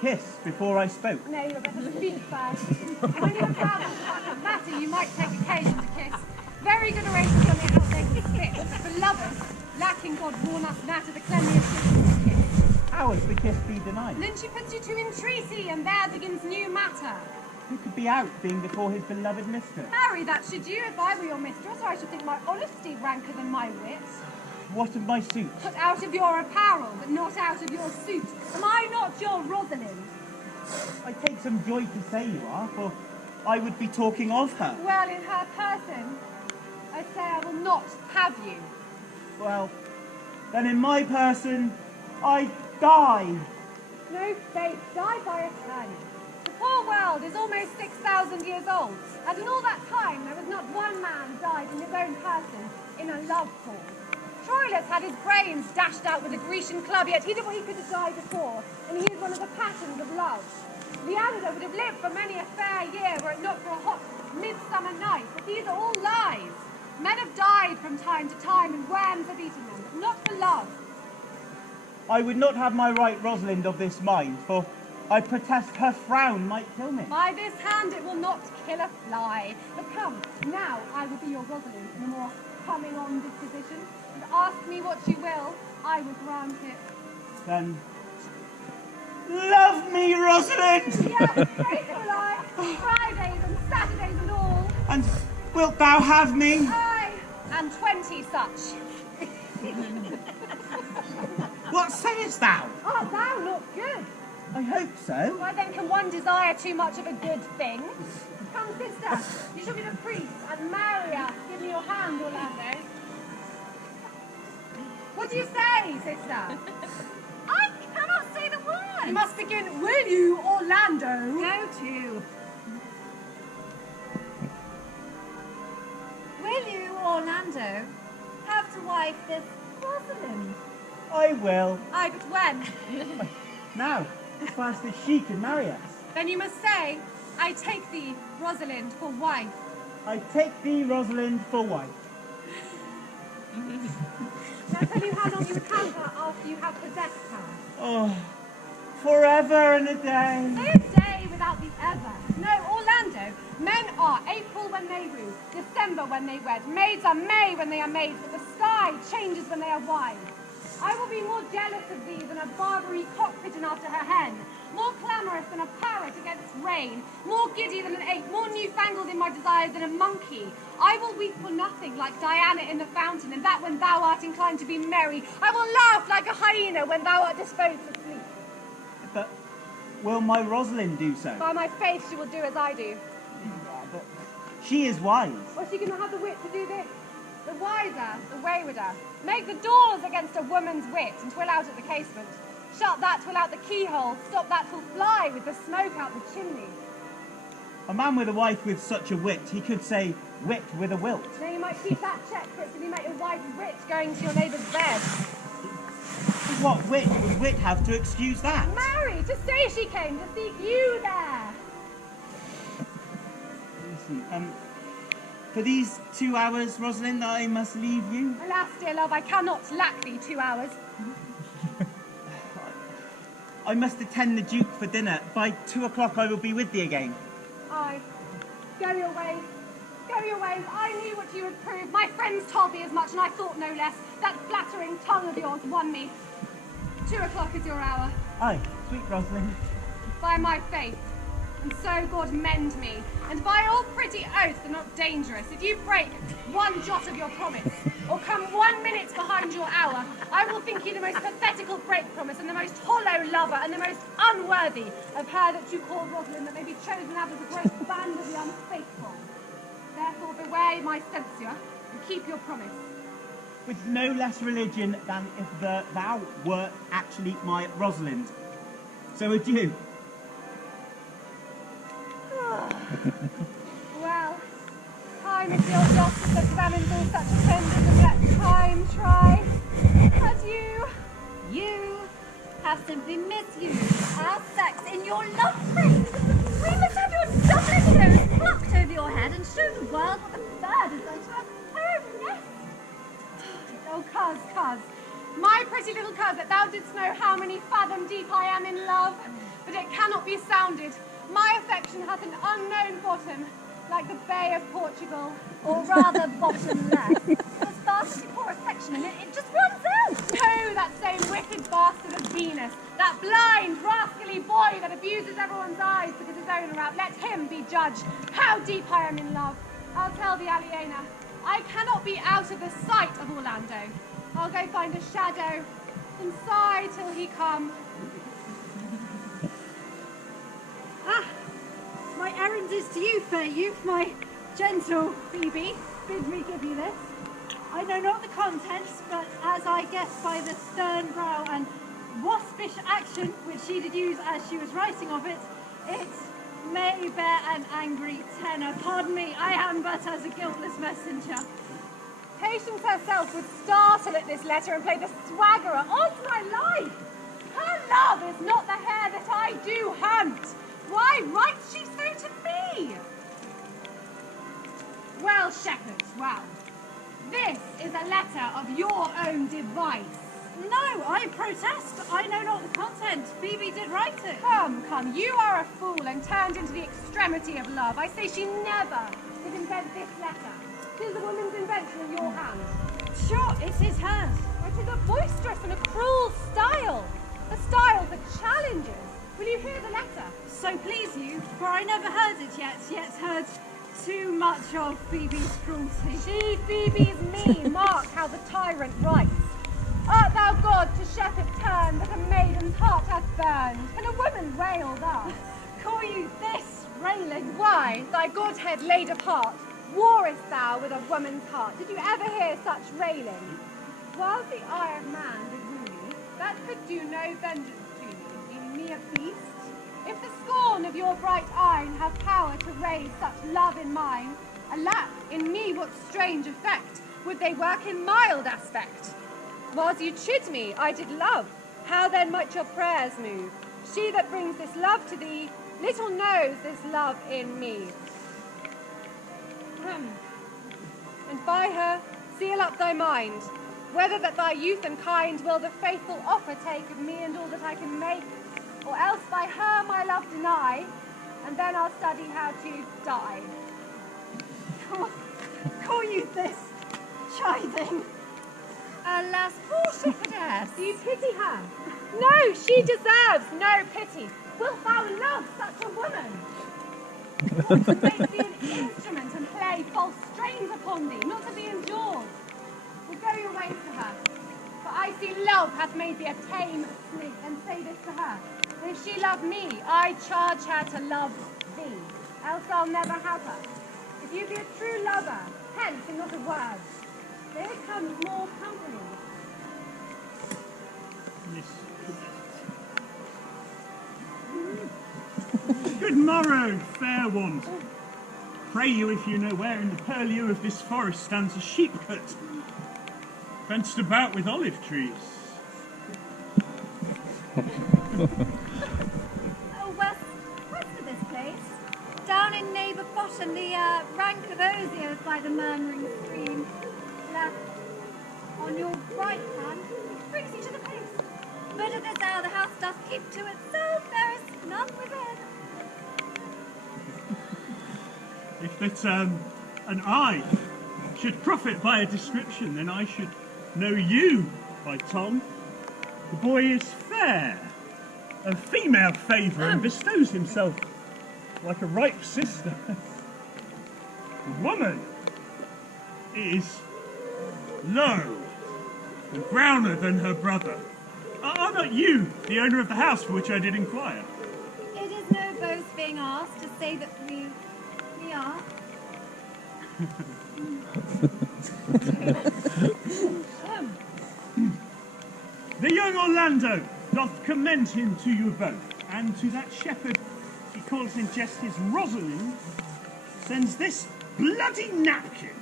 kiss before I spoke. Nay, you're better to speak first. And when you have found that matter, you might take occasion to kiss. Very good oration on the outdated spit. For lovers, lacking God warn us that of the cleanliest kiss. How is the kiss be denied? And then she puts you to entreaty, and there begins new matter. Who could be out being before his beloved mistress? Marry, that should you if I were your mistress, or I should think my honesty ranker than my wit. What of my suit? Put out of your apparel, but not out of your suit. Am I not your Rosalind? I take some joy to say you are, for I would be talking of her. Well, in her person, I say I will not have you. Well, then in my person, I die. No faith, die by eternity. The poor world is almost 6,000 years old, and in all that time there was not one man died in his own person in a love cause. Troilus had his brains dashed out with a Grecian club, yet he did what he could have died before, and he is one of the passions of love. Leander would have lived for many a fair year were it not for a hot midsummer night, but these are all lies. Men have died from time to time, and worms have eaten them, but not for love. I would not have my right Rosalind of this mind, for I protest her frown might kill me. By this hand it will not kill a fly. But come, now I will be your Rosalind in a more coming on disposition, and ask me what you will, I will grant it. Then, love me, Rosalind! Yes, great will I, Fridays and Saturdays and all. And wilt thou have me? Aye, and 20 such. What sayest thou? Art thou not good? I hope so. Why then can one desire too much of a good thing? Come, sister, you shall be the priest, and marry us. Give me your hand, Orlando. What do you say, sister? I cannot say the word. You must begin, will you, Orlando? Go to. Will you, Orlando, have to wife this Rosalind? I will. Aye, but when? Now, as fast as she can marry us. Then you must say, I take thee, Rosalind, for wife. I take thee, Rosalind, for wife. Shall I tell you how long you would have her after you have possessed her? Oh, forever and a day. Say a day without the ever. No, Orlando, men are April when they woo, December when they wed, maids are May when they are maids, but the sky changes when they are wives. I will be more jealous of thee than a Barbary cock pigeon after her hen, more clamorous than a parrot against rain, more giddy than an ape, more newfangled in my desires than a monkey. I will weep for nothing like Diana in the fountain, and that when thou art inclined to be merry. I will laugh like a hyena when thou art disposed to sleep. But will my Rosalind do so? By my faith, she will do as I do. But she is wise. Or she can have the wit to do this. The wiser, the waywarder. Make the doors against a woman's wit, and 'twill out at the casement. Shut that, 'twill out the keyhole. Stop that, 'twill fly with the smoke out the chimney. A man with a wife with such a wit, he could say wit with a wilt. Now you might keep that check for it till you make your wife rich going to your neighbour's bed. What wit would wit have to excuse that? Marry, to say she came to seek you there. Listen, for these 2 hours, Rosalind, I must leave you. Alas, dear love, I cannot lack thee 2 hours. I must attend the Duke for dinner. By 2 o'clock I will be with thee again. Aye. Go your ways. Go your ways. I knew what you would prove. My friends told me as much, and I thought no less. That flattering tongue of yours won me. 2 o'clock is your hour. Aye, sweet Rosalind. By my faith, and so God mend me, and by all pretty oaths are not dangerous. If you break one jot of your promise, or come 1 minute behind your hour, I will think you the most pathetical break promise, and the most hollow lover, and the most unworthy of her that you call Rosalind, that may be chosen out as a great band of the unfaithful. Therefore beware my censure, and keep your promise. With no less religion than if thou wert actually my Rosalind. So adieu. Well, time is your justice examines all such offenders, and let time try. Adieu. You have simply misused our sex in your love phrase. We must have your doublet nose plucked over your head and show the world what the bird is like to have her own nest. Oh, cuz, my pretty little cuz, that thou didst know how many fathom deep I am in love, but it cannot be sounded. My affection hath an unknown bottom, like the Bay of Portugal. Or rather bottomless. As fast as you pour affection in it, it just runs out. No, that same wicked bastard of Venus, that blind, rascally boy that abuses everyone's eyes because his own are out, let him be judged how deep I am in love. I'll tell the Aliena, I cannot be out of the sight of Orlando. I'll go find a shadow and sigh till he come. My errand is to you, fair youth, my gentle Phoebe. Bid me give you this. I know not the contents, but as I guess by the stern brow and waspish action which she did use as she was writing of it, it may bear an angry tenor. Pardon me, I am but as a guiltless messenger. Patience herself would startle at this letter and play the swaggerer. Odds my life! Her love is not the hare that I do hunt. Why writes she so to me? Well, shepherds, well, this is a letter of your own device. No, I protest. I know not the content. Phoebe did write it. Come, you are a fool and turned into the extremity of love. I say she never did invent this letter. 'Tis a woman's invention in your hand. Sure, it is hers. It is a boisterous and a cruel style. A style that challenges. Will you hear the letter? So please you, for I never heard it yet heard too much of Phoebe's cruelty. She, Phoebe's me, mark how the tyrant writes. Art thou God to shepherd turn that a maiden's heart hath burned? Can a woman rail thus? Call you this railing? Why, thy godhead laid apart, warrest thou with a woman's heart? Did you ever hear such railing? Was the eye of man did woo me, that could do no vengeance to me, deeming me a beast? If the scorn of your bright eye have power to raise such love in mine, alack, in me what strange effect would they work in mild aspect? Was you chid me, I did love, how then might your prayers move? She that brings this love to thee, little knows this love in me. And by her seal up thy mind, whether that thy youth and kind will the faithful offer take of me and all that I can make, or else by her my love deny, and then I'll study how to die. Call you this chiding? Alas, poor shepherdess. Do you pity her? No, she deserves no pity. Wilt thou love such a woman? Want to make thee an instrument and play false strains upon thee, not to be endured. Well, go your ways to her. For I see love hath made thee a tame snake, and say this to her. That if she love me, I charge her to love thee, else I'll never have her. If you be a true lover, hence and not a word. There comes more company. Yes. Good morrow, fair ones. Pray you if you know where in the purlieu of this forest stands a sheep hut, fenced about with olive trees. Oh, west of this place. Down in neighbour Bottom, the rank of osiers by the murmuring stream. Left on your right hand brings you to the place. But at this hour the house doth keep to itself, there is none within. If that an eye should profit by a description, then I should know you by Tom. The boy is fair, of female favour, and bestows himself like a ripe sister. The woman is low and browner than her brother. Are not you the owner of the house for which I did inquire? It is no boast being asked to say that we are. The young Orlando doth commend him to you both, and to that shepherd he calls in jest his Rosalind, sends this bloody napkin.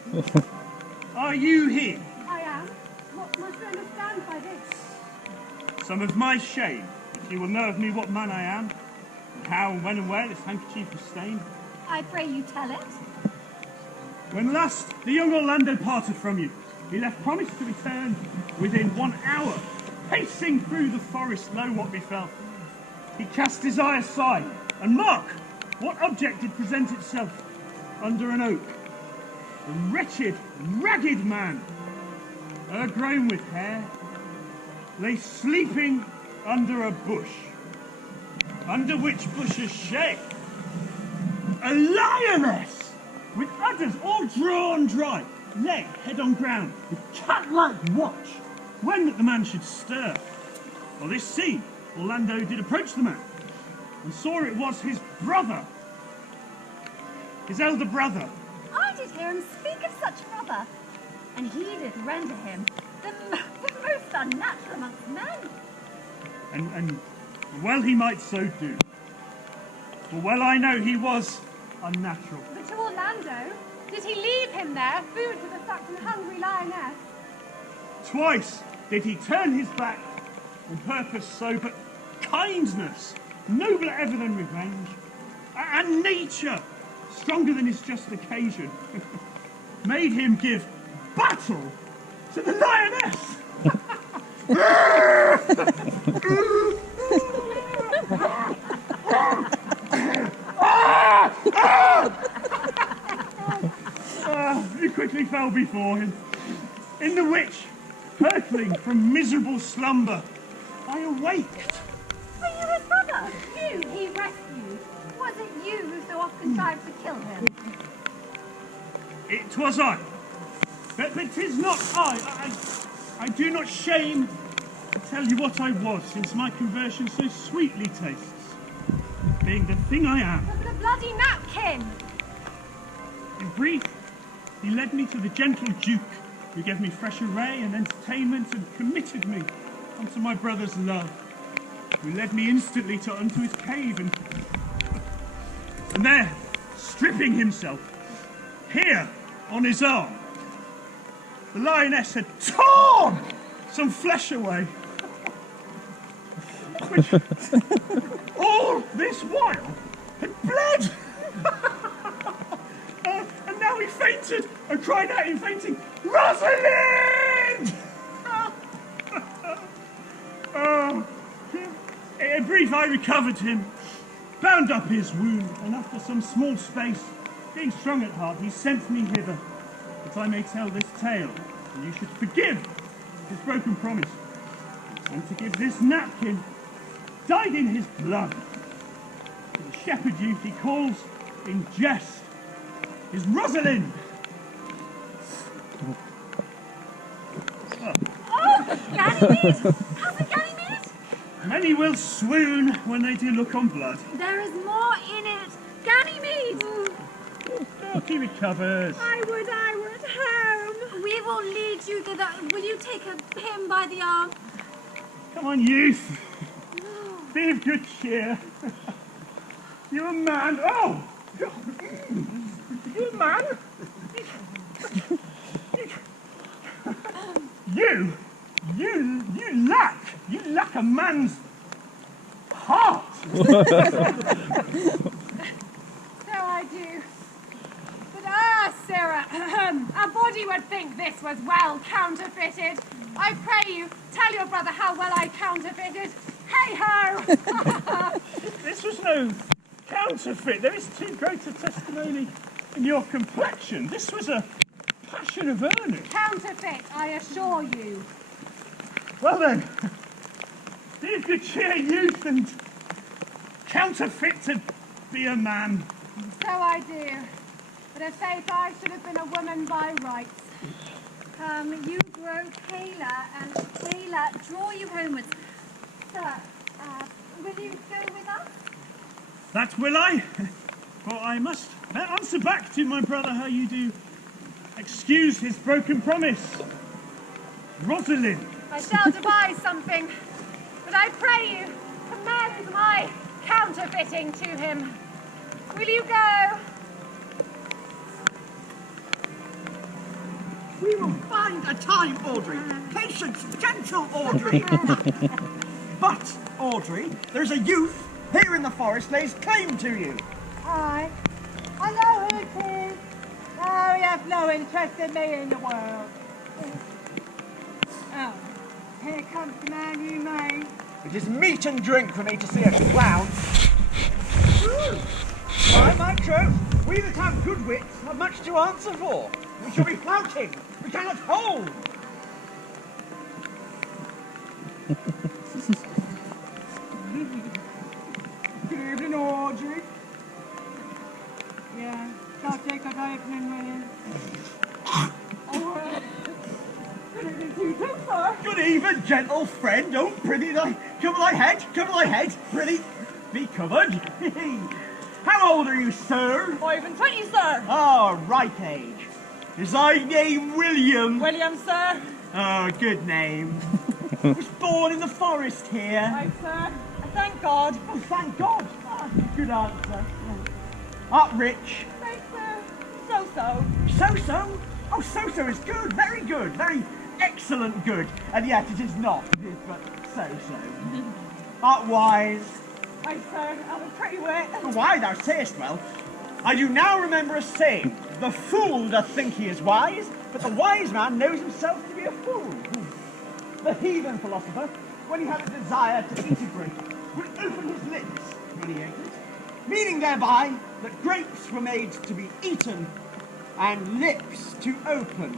Are you he? I am. What must you understand by this? Some of my shame, if you will know of me what man I am, and how and when and where this handkerchief was stained. I pray you tell it. When last the young Orlando parted from you, he left promise to return within 1 hour. Pacing through the forest, lo what befell. He cast his eye aside, and mark, what object did present itself under an oak? A wretched, ragged man, o'ergrown with hair, lay sleeping under a bush, under which bush's shade a lioness, with udders all drawn dry, lay head on ground, with cat-like watch, when that the man should stir. On this scene, Orlando did approach the man, and saw it was his brother, his elder brother. I did hear him speak of such a brother, and he did render him the most unnatural amongst men. And well he might so do, for well I know he was unnatural. But to Orlando, did he leave him there, food for the sucked and hungry lioness? Twice did he turn his back on purpose so, but kindness, nobler ever than revenge, and nature, stronger than his just occasion, made him give battle to the lioness. He quickly fell before him, in the which, hurtling from miserable slumber, I awaked. Were you his brother? You he rescued. Was it you who so often tried to kill him? It was I. But 'tis not I do not shame to tell you what I was, since my conversion so sweetly tastes, being the thing I am. But the bloody napkin! In brief, he led me to the gentle Duke, who gave me fresh array and entertainment and committed me unto my brother's love, who led me instantly unto his cave, and there, stripping himself, here on his arm, the lioness had torn some flesh away, which all this while had bled. And now he fainted and cried out in fainting, "Rosalind!" In brief, I recovered him, bound up his wound, and after some small space, being strong at heart, he sent me hither, that I may tell this tale, and you should forgive his broken promise, and to give this napkin dyed in his blood to the shepherd youth he calls in jest his Rosalind. Ganymede! Cousin Ganymede! Many will swoon when they do look on blood. There is more in it. Ganymede! Oh, he recovers. I would home. We will lead you thither. Will you take him by the arm? Come on, youth. Be of good cheer. You're a man. Oh! You're a man? You lack a man's heart. So I do. But Sarah, a body would think this was well counterfeited. I pray you, tell your brother how well I counterfeited. Hey-ho! This was no counterfeit. There is too great a testimony in your complexion. This was a passion of earnest. Counterfeit, I assure you. Well then, be of good cheer, youth, and counterfeit to be a man. So I do. But a faith I should have been a woman by rights. You grow paler and paler. Draw you homewards. Sir, will you go with us? That will I. For I must answer back to my brother how you do excuse his broken promise. Rosalind. I shall devise something. But I pray you, commend my counterfeiting to him. Will you go? We will find a time, Audrey. Patience, gentle Audrey. But, Audrey, there's a youth here in the forest lays claim to you. Aye. I know who it is. Oh, he has no interest in me in the world. Oh, here comes the man you made. It is meat and drink for me to see a clown. By my troth, we that have good wits have much to answer for. We shall be flouting. We cannot hold. Good evening, Audrey. Yeah, shall take a evening, William. Good evening to you too, sir. Good even, gentle friend. Oh, prithee, cover thy head, prithee, be covered. How old are you, sir? 5 and 20, sir. Ah, right age. Is thy name William? William, sir. Oh, good name. Was born in the forest here. Right, sir. Thank God. Oh, thank God. Ah, good answer. Art rich. Thanks, sir. So-so. So-so? Oh, so-so is good. Very good. Very excellent good. And yet it is not. It is but so-so. Art wise. Right, sir. I'm a pretty wit. Why, thou sayest well. I do now remember a saying, the fool doth think he is wise, but the wise man knows himself to be a fool. The heathen philosopher, when he had a desire to eat a grape, would open his lips when he ate it, meaning thereby that grapes were made to be eaten and lips to open.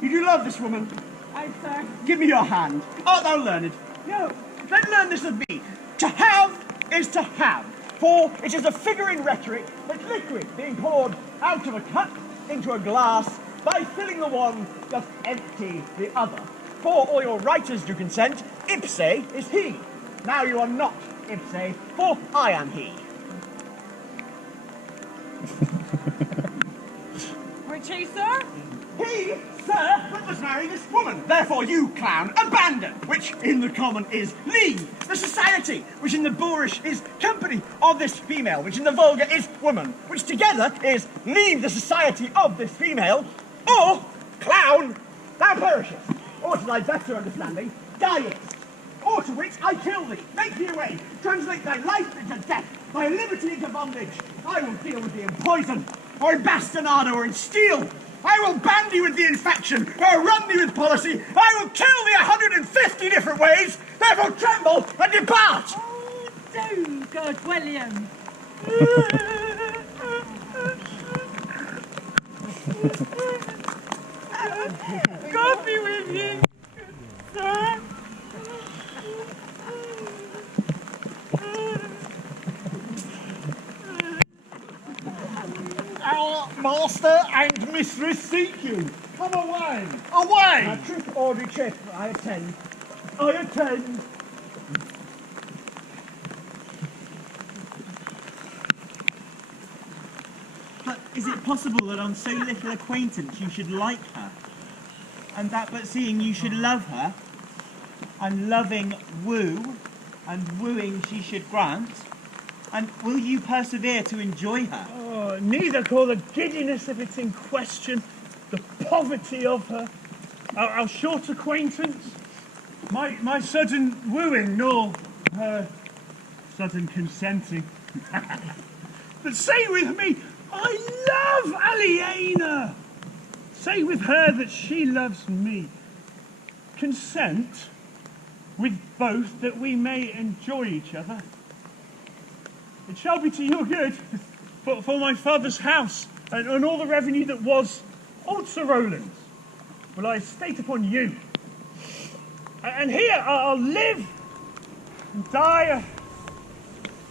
You do love this woman? Aye, sir. Give me your hand. Art thou learned? No. Then learn this of me. To have is to have. For it is a figure in rhetoric that liquid being poured out of a cup into a glass by filling the one doth empty the other. For all your writers do consent, ipse is he. Now you are not ipse, for I am he. Which he, sir? He, sir, that must marry this woman. Therefore you, clown, abandon, which in the common is leave, the society, which in the boorish is company of this female, which in the vulgar is woman, which together is leave the society of this female, or, clown, thou perishest, or to thy better understanding, diest, or to which I kill thee, make thee away, translate thy life into death, thy liberty into bondage. I will deal with thee in poison, or in bastinado, or in steel. I will ban thee with the infection, or run thee with policy. I will kill thee 150 different ways. Therefore tremble and depart. Oh, do, good William. God be with you, sir. Our master and mistress seek you. Come away. Away! Trip or trip, I attend. I attend. But is it possible that on so little acquaintance you should like her? And that but seeing you should love her, and loving woo, and wooing she should grant? And will you persevere to enjoy her? Oh, neither call the giddiness of it in question, the poverty of her, our short acquaintance, my sudden wooing, nor her sudden consenting. But say with me, I love Aliena. Say with her that she loves me. Consent with both that we may enjoy each other. It shall be to your good, for my father's house, and all the revenue that was old Sir Roland's, will I estate upon you. And here I'll live and die a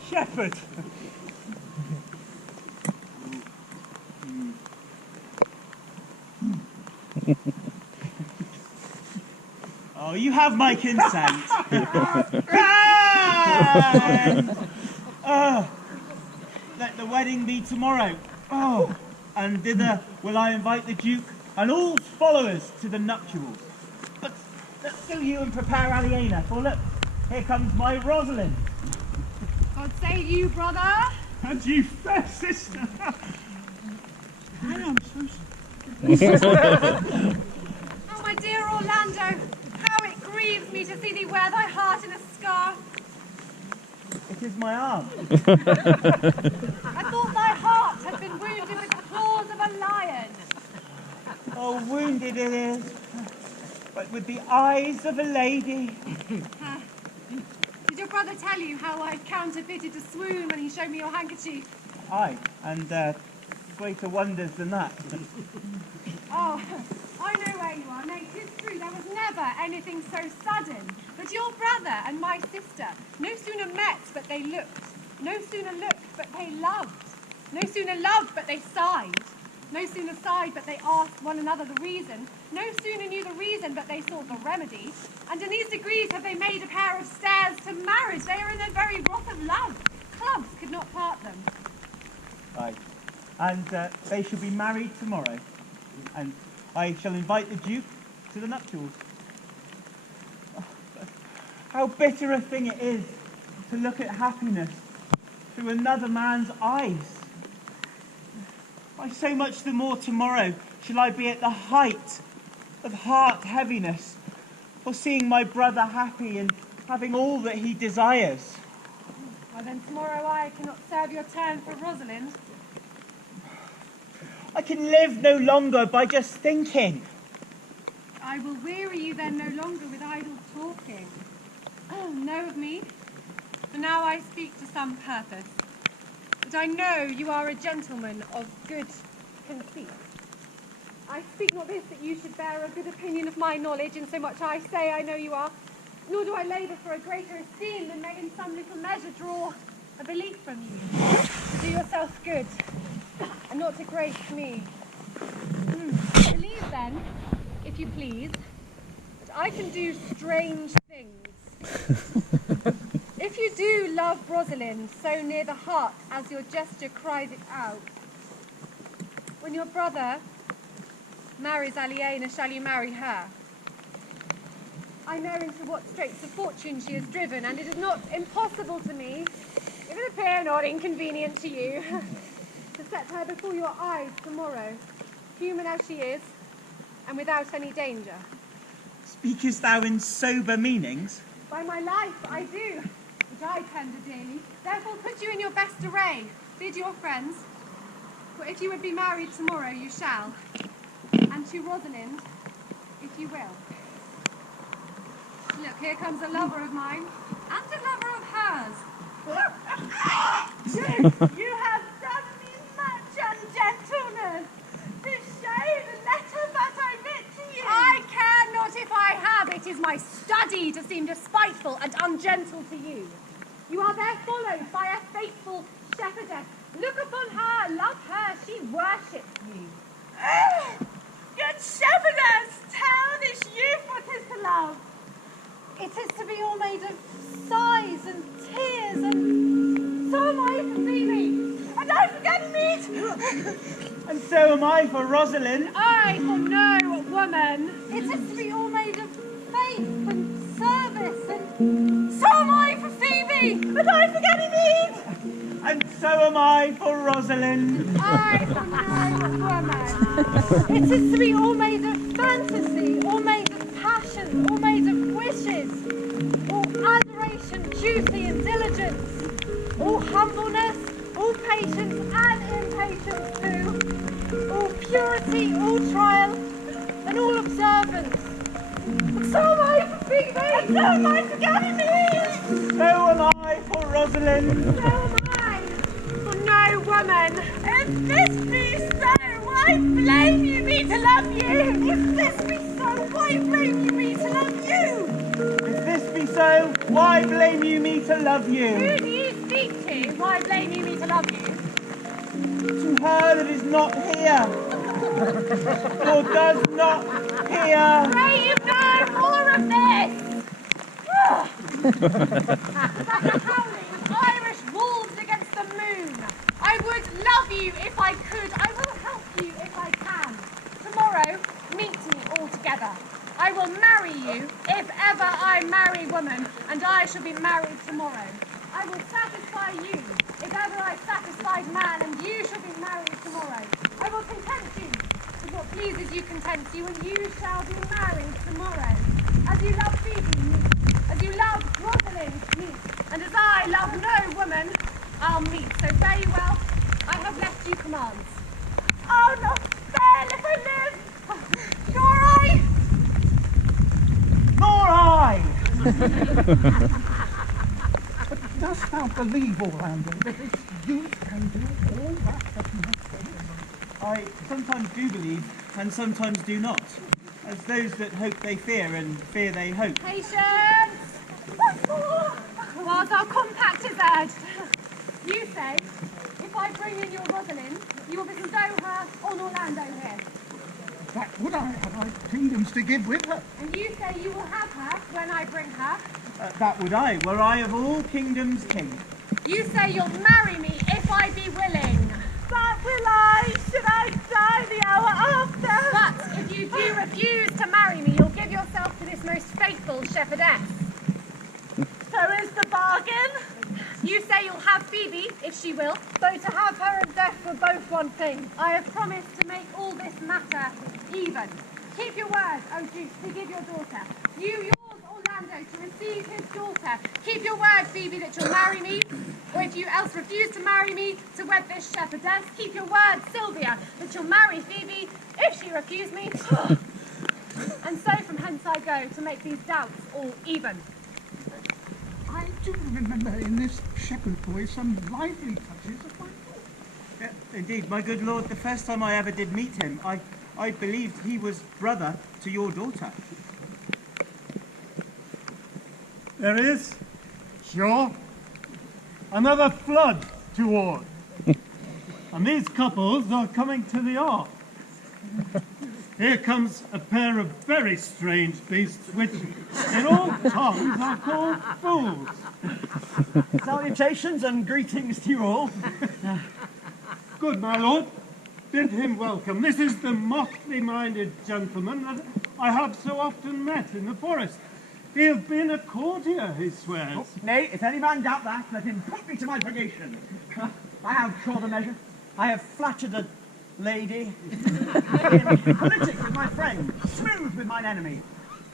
shepherd. Oh, you have my consent. Let the wedding be tomorrow. Oh, and thither will I invite the Duke and all followers to the nuptials. But do you and prepare Aliena, for look, here comes my Rosalind. God save you, brother. And you fair sister. I am so sorry. Oh, my dear Orlando, how it grieves me to see thee wear thy heart in a scarf. It is my arm. I thought thy heart had been wounded with the claws of a lion. Oh, wounded it is, but with the eyes of a lady. Did your brother tell you how I counterfeited a swoon when he showed me your handkerchief? Aye, and greater wonders than that. Oh, I know where you are, mate. 'Tis true, there was never anything so sudden. But your brother and my sister no sooner met but they looked. No sooner looked but they loved. No sooner loved but they sighed. No sooner sighed but they asked one another the reason. No sooner knew the reason but they sought the remedy. And in these degrees have they made a pair of stairs to marriage. They are in the very wrath of love. Clubs could not part them. Aye, and they shall be married tomorrow. And I shall invite the Duke to the nuptials. Oh, how bitter a thing it is to look at happiness through another man's eyes. Why, so much the more tomorrow shall I be at the height of heart heaviness for seeing my brother happy and having all that he desires. Well, then tomorrow I cannot serve your turn for Rosalind. I can live no longer by just thinking. I will weary you then no longer with idle talking. Know of me, for now I speak to some purpose. But I know you are a gentleman of good conceit. I speak not this that you should bear a good opinion of my knowledge, in so much I say I know you are, nor do I labour for a greater esteem than may in some little measure draw a belief from you. To do yourself good, and not to grace me. Believe then, if you please, that I can do strange things. If you do love Rosalind so near the heart as your gesture cries it out, when your brother marries Aliena, shall you marry her? I know into what straits of fortune she is driven, and it is not impossible to me, if it appear not inconvenient to you, to set her before your eyes tomorrow, human as she is, and without any danger. Speakest thou in sober meanings? By my life, I do, which I tender daily. Therefore put you in your best array, bid your friends, for if you would be married tomorrow, you shall, and to Rosalind, if you will. Look, here comes a lover of mine, and a lover of hers. You have done me much ungentleness. To show the letter that I writ my study to seem despiteful and ungentle to you. You are there followed by a faithful shepherdess. Look upon her, love her, she worships you. Good shepherdess, tell this youth what is to love. It is to be all made of sighs and tears, and so am I for Phoebe. And I forget meat. And so am I for Rosalind. I for no woman. It is to be all made of faith and service, and so am I for Phoebe. And I forget meat. And so am I for Rosalind. I for no woman. It is to be all made of fantasy, all made of passion, all made of wishes, all adoration, duty and diligence, all humbleness, all patience and impatience too, all purity, all trial, and all observance. And so am I for Phoebe, and so am I for Ganymede. So am I for Rosalind. So am I for no woman. If this be so, why blame you me to love you? If this be so, why blame you me to love you? If this be so, why blame you me to love you? Who do you speak to? Why blame you me to love you? To her that is not here, or does not hear. Crave no more of this! Howling Irish wolves against the moon. I would love you if I could. I will help you if I can. Tomorrow, meet me all together. I will marry you if ever I marry woman, and I shall be married tomorrow. I will satisfy you if ever I satisfied man, and you shall be married tomorrow. I will content you with what pleases you content you, and you shall be married tomorrow. As you love Phoebe, meet. As you love Rosalind, meet. And as I love no woman, I'll meet. So fare you well. I have left you commands. Oh, not fair if I live, nor I. Nor I. But dost thou believe, Orlando, that this youth can do all that he has done? I sometimes do believe, and sometimes do not. As those that hope they fear, and fear they hope. Patience! Whilst our compact is urged, you say, if I bring in your Rosalind, you will bestow her on Orlando here. That would I, have I kingdoms to give with her. And you say you will have her when I bring her. That would I, were I of all kingdoms king. You say you'll marry me if I be willing. But will I, should I die the hour after? But if you do refuse to marry me, you'll give yourself to this most faithful shepherdess. So is the bargain? You say you'll have Phoebe, if she will, though to have her and death were both one thing. I have promised to make all this matter even. Keep your word, O Duke, to give your daughter. You, yours, Orlando, to receive his daughter. Keep your word, Phoebe, that you'll marry me, or if you else refuse to marry me, to wed this shepherdess. Keep your word, Sylvia, that you'll marry Phoebe, if she refuse me. And so from hence I go, to make these doubts all even. I do remember in this shepherd boy some lively touches of my thought. Yeah, indeed, my good lord, the first time I ever did meet him, I believed he was brother to your daughter. There is, sure, another flood toward. And these couples are coming to the ark. Here comes a pair of very strange beasts, which in all tongues are called fools. Salutations and greetings to you all. Good, my lord. Bid him welcome. This is the motley-minded gentleman that I have so often met in the forest. He has been a courtier, he swears. Oh, nay, if any man doubt that, let him put me to my purgation. I have short a measure. I have flattered a lady, been politic with my friend, smooth with mine enemy.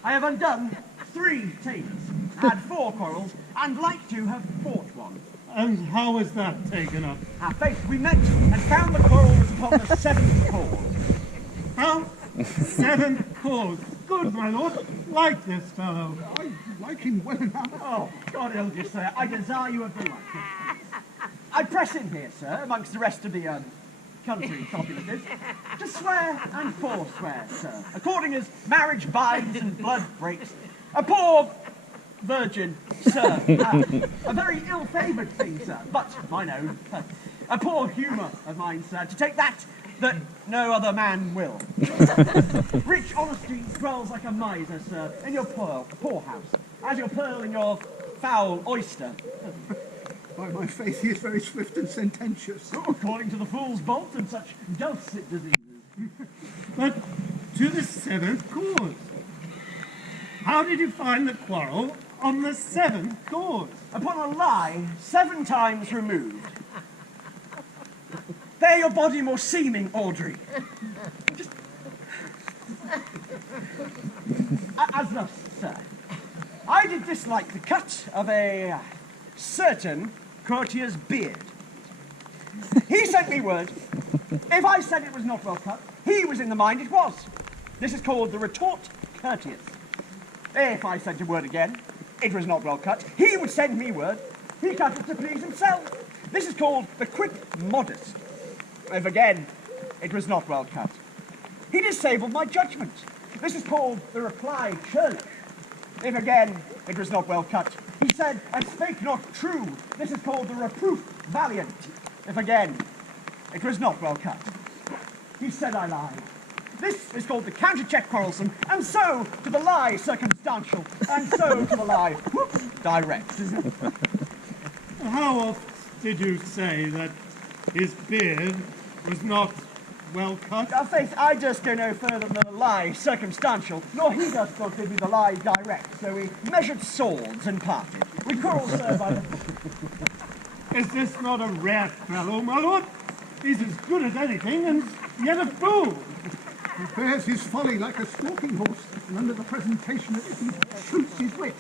I have undone 3 tables, had 4 quarrels, and like to have fought one. And how was that taken up? Our faith, we met and found the quarrel was upon the 7th cause. How? 7th cause. Good, my lord. Like this fellow. I like him well enough. Oh, God help you, sir. I desire you of the like. I press in here, sir, amongst the rest of the country populaces, to swear and forswear, sir, according as marriage binds and blood breaks, A poor virgin, sir. A very ill-favoured thing, sir, but mine own. A poor humour of mine, sir, to take that no other man will. Rich honesty dwells like a miser, sir, in your poorhouse, as your pearl in your foul oyster. By my faith, he is very swift and sententious. According to the fool's bolt and such dulcet diseases. But to the 7th chord. How did you find the quarrel on the 7th chord? Upon a lie 7 times removed. Bear your body more seeming, Audrey. As thus, sir. I did dislike the cut of a certain courtier's beard. He sent me word. If I said it was not well cut, he was in the mind it was. This is called the retort courteous. If I sent a word again, it was not well cut, he would send me word. He cut it to please himself. This is called the quick modest. If again, it was not well cut, he disabled my judgment. This is called the reply churlish. If again, it was not well cut, he said, and spake not true. This is called the reproof valiant. If again, it was not well cut, he said I lied. This is called the counter-check quarrelsome, and so to the lie circumstantial, and so to the lie direct. How oft did you say that his beard was not well cut? Faith, I just go no further than the lie circumstantial, nor he does not give me the lie direct, so we measured swords and parted. We quarrelled, sir, by the... Is this not a rare fellow, my lord? He's as good as anything, and yet a fool. He bears his folly like a stalking horse, and under the presentation of it, he shoots his wit.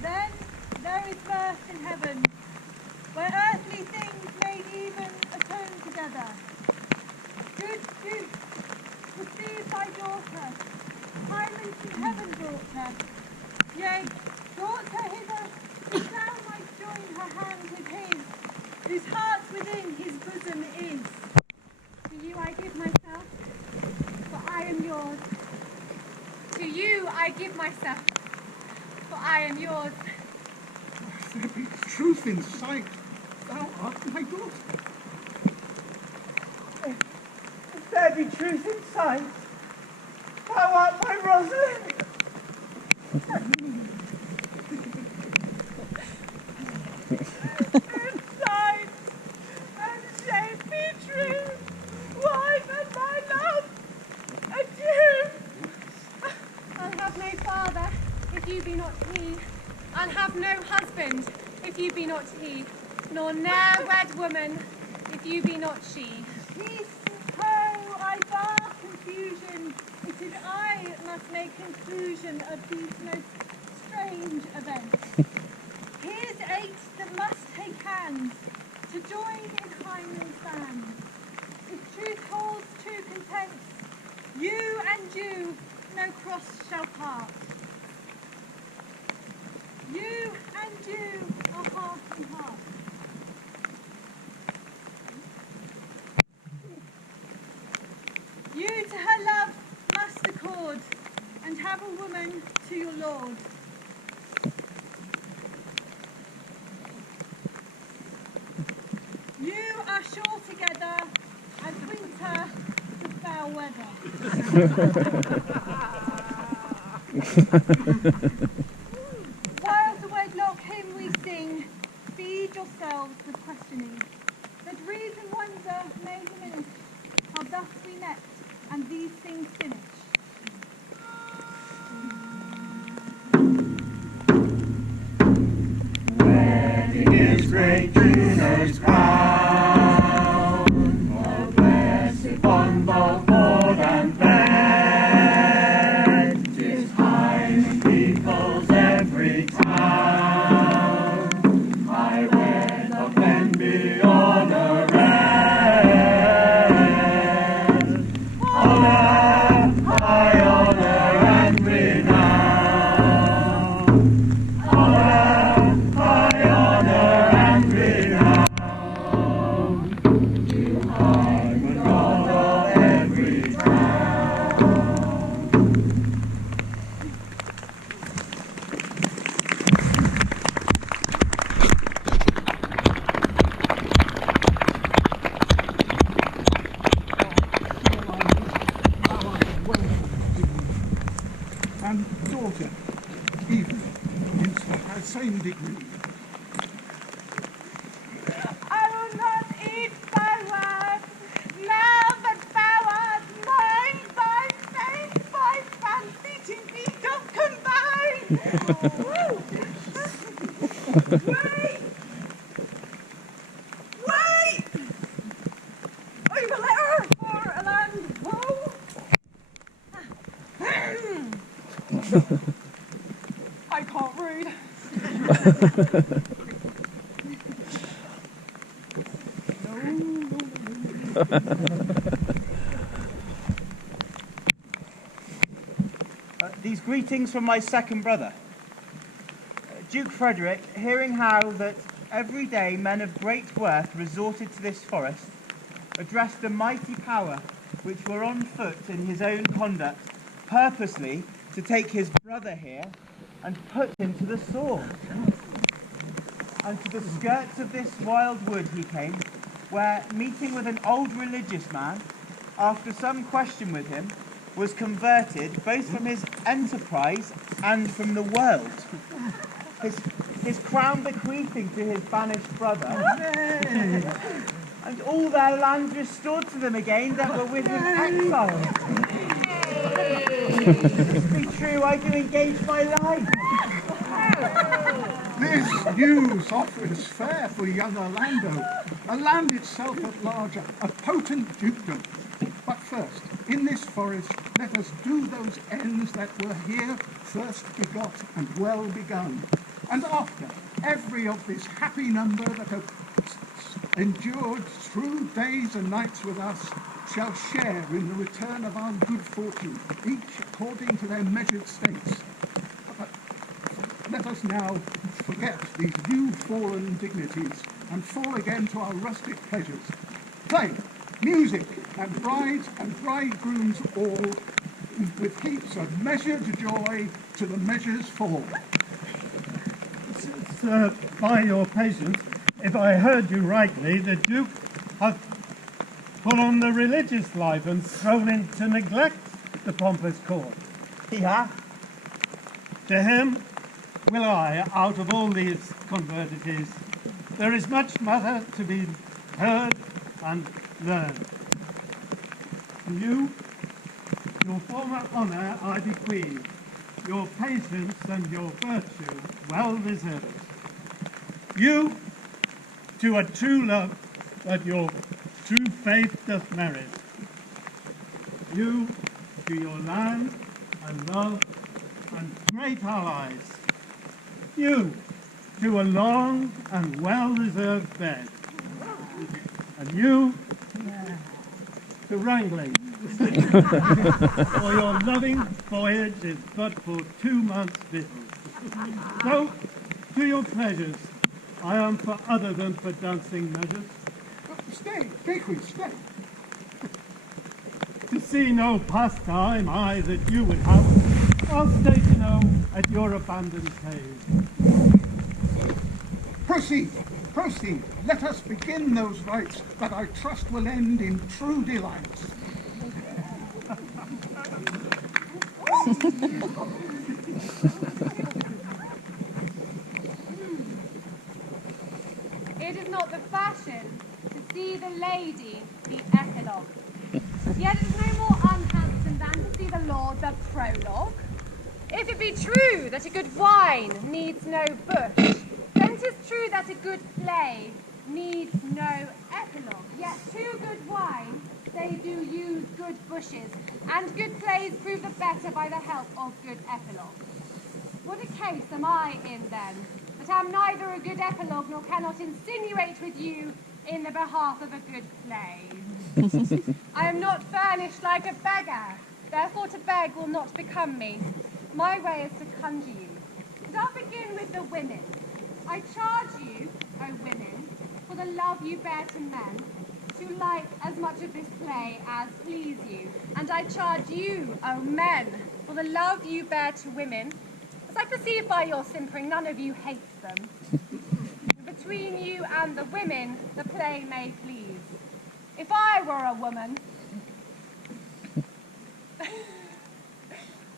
Then there is mirth in heaven, where earthly things made even atone together. Good Duke, receive thy daughter, tyrant in heaven brought her. Yea, brought her hither, that thou might join her hand with his, whose heart within his bosom is. To you I give myself, for I am yours. To you I give myself, for I am yours. If there be truth in sight, thou art my daughter. If there be truth in sight, thou art my Rosalind. And sight and shape be true, wife and my love, adieu. I'll have no father, if you be not he. I'll have no husband, if you be not he. Nor ne'er wed woman, if you be not she. Peace and woe, I bar confusion. It is I must make conclusion of these most strange events. Here's 8 that must take hands to join in Hymen's band. If truth holds true content, you and you no cross shall part. You and you are heart and heart. You to her love must accord, and have a woman to your lord. You are sure together as winter to foul weather. While the wedlock hymn we sing, feed yourselves with questioning, that reason wonder may diminish, how thus we met and these things finish. Wedding is great Juno's crown, a blessed bond of board and bed. 'Tis high peoples every town. I wed of them beyond a rest. Honor, high honor and renown. same degree. I will not eat by word, love and powers, mind by faith, by fancy to be doth combine. Wait! Wait! I'm a letter for a land woe. I can't read. These greetings from my second brother. Duke Frederick, hearing how that every day men of great worth resorted to this forest, addressed the mighty power which were on foot in his own conduct, purposely to take his brother here and put him to the sword. And to the skirts of this wild wood he came, where, meeting with an old religious man, after some question with him, was converted both from his enterprise and from the world. His crown bequeathing to his banished brother, and all their lands restored to them again that were with him exiled. If this be true, I do engage my life. This news offers fair for young Orlando, a land itself at large, a potent dukedom. But first, in this forest, let us do those ends that were here first begot and well begun. And after, every of this happy number that have endured through days and nights with us shall share in the return of our good fortune, each according to their measured states. But let us now forget these new fallen dignities and fall again to our rustic pleasures. Play, music, and brides and bridegrooms all, with heaps of measured joy to the measures fall. Sir, by your patience, if I heard you rightly, the Duke hath put on the religious life and thrown into neglect the pompous court. He hath. To him will I, out of all these convertities, there is much matter to be heard and learned. To you, your former honour I bequeath, your patience and your virtue well deserved. You, to a true love that your true faith doth merit. You, to your land and love and great allies. You, to a long and well-deserved bed. And you, to wrangling. For your loving voyage is but for 2 months' victuals. So, to your pleasures, I am for other than for dancing measures. Stay, Beatrice, stay. To see no pastime I that you would have, I'll stay to know at your abandoned cave. Proceed, proceed. Let us begin those rites that I trust will end in true delights. It is not the fashion to see the lady the epilogue. Yet it is no more unhandsome than to see the lord the prologue. If it be true that a good wine needs no bush, then 'tis true that a good play needs no epilogue. Yet to good wine they do use good bushes, and good plays prove the better by the help of good epilogues. What a case am I in then, that am neither a good epilogue nor cannot insinuate with you in the behalf of a good play. I am not furnished like a beggar, therefore to beg will not become me. My way is to conjure you. And I'll begin with the women. I charge you, O women, for the love you bear to men, to like as much of this play as please you. And I charge you, O men, for the love you bear to women, as I perceive by your simpering, none of you hates them. Between you and the women, the play may please. If I were a woman,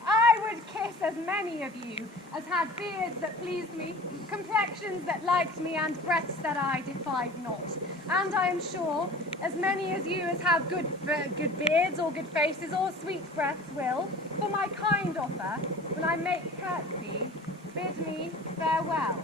I would kiss as many of you as had beards that pleased me, complexions that liked me, and breaths that I defied not. And I am sure as many as you as have good beards or good faces or sweet breaths will, for my kind offer, when I make curtsy, bid me farewell.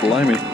Blimey.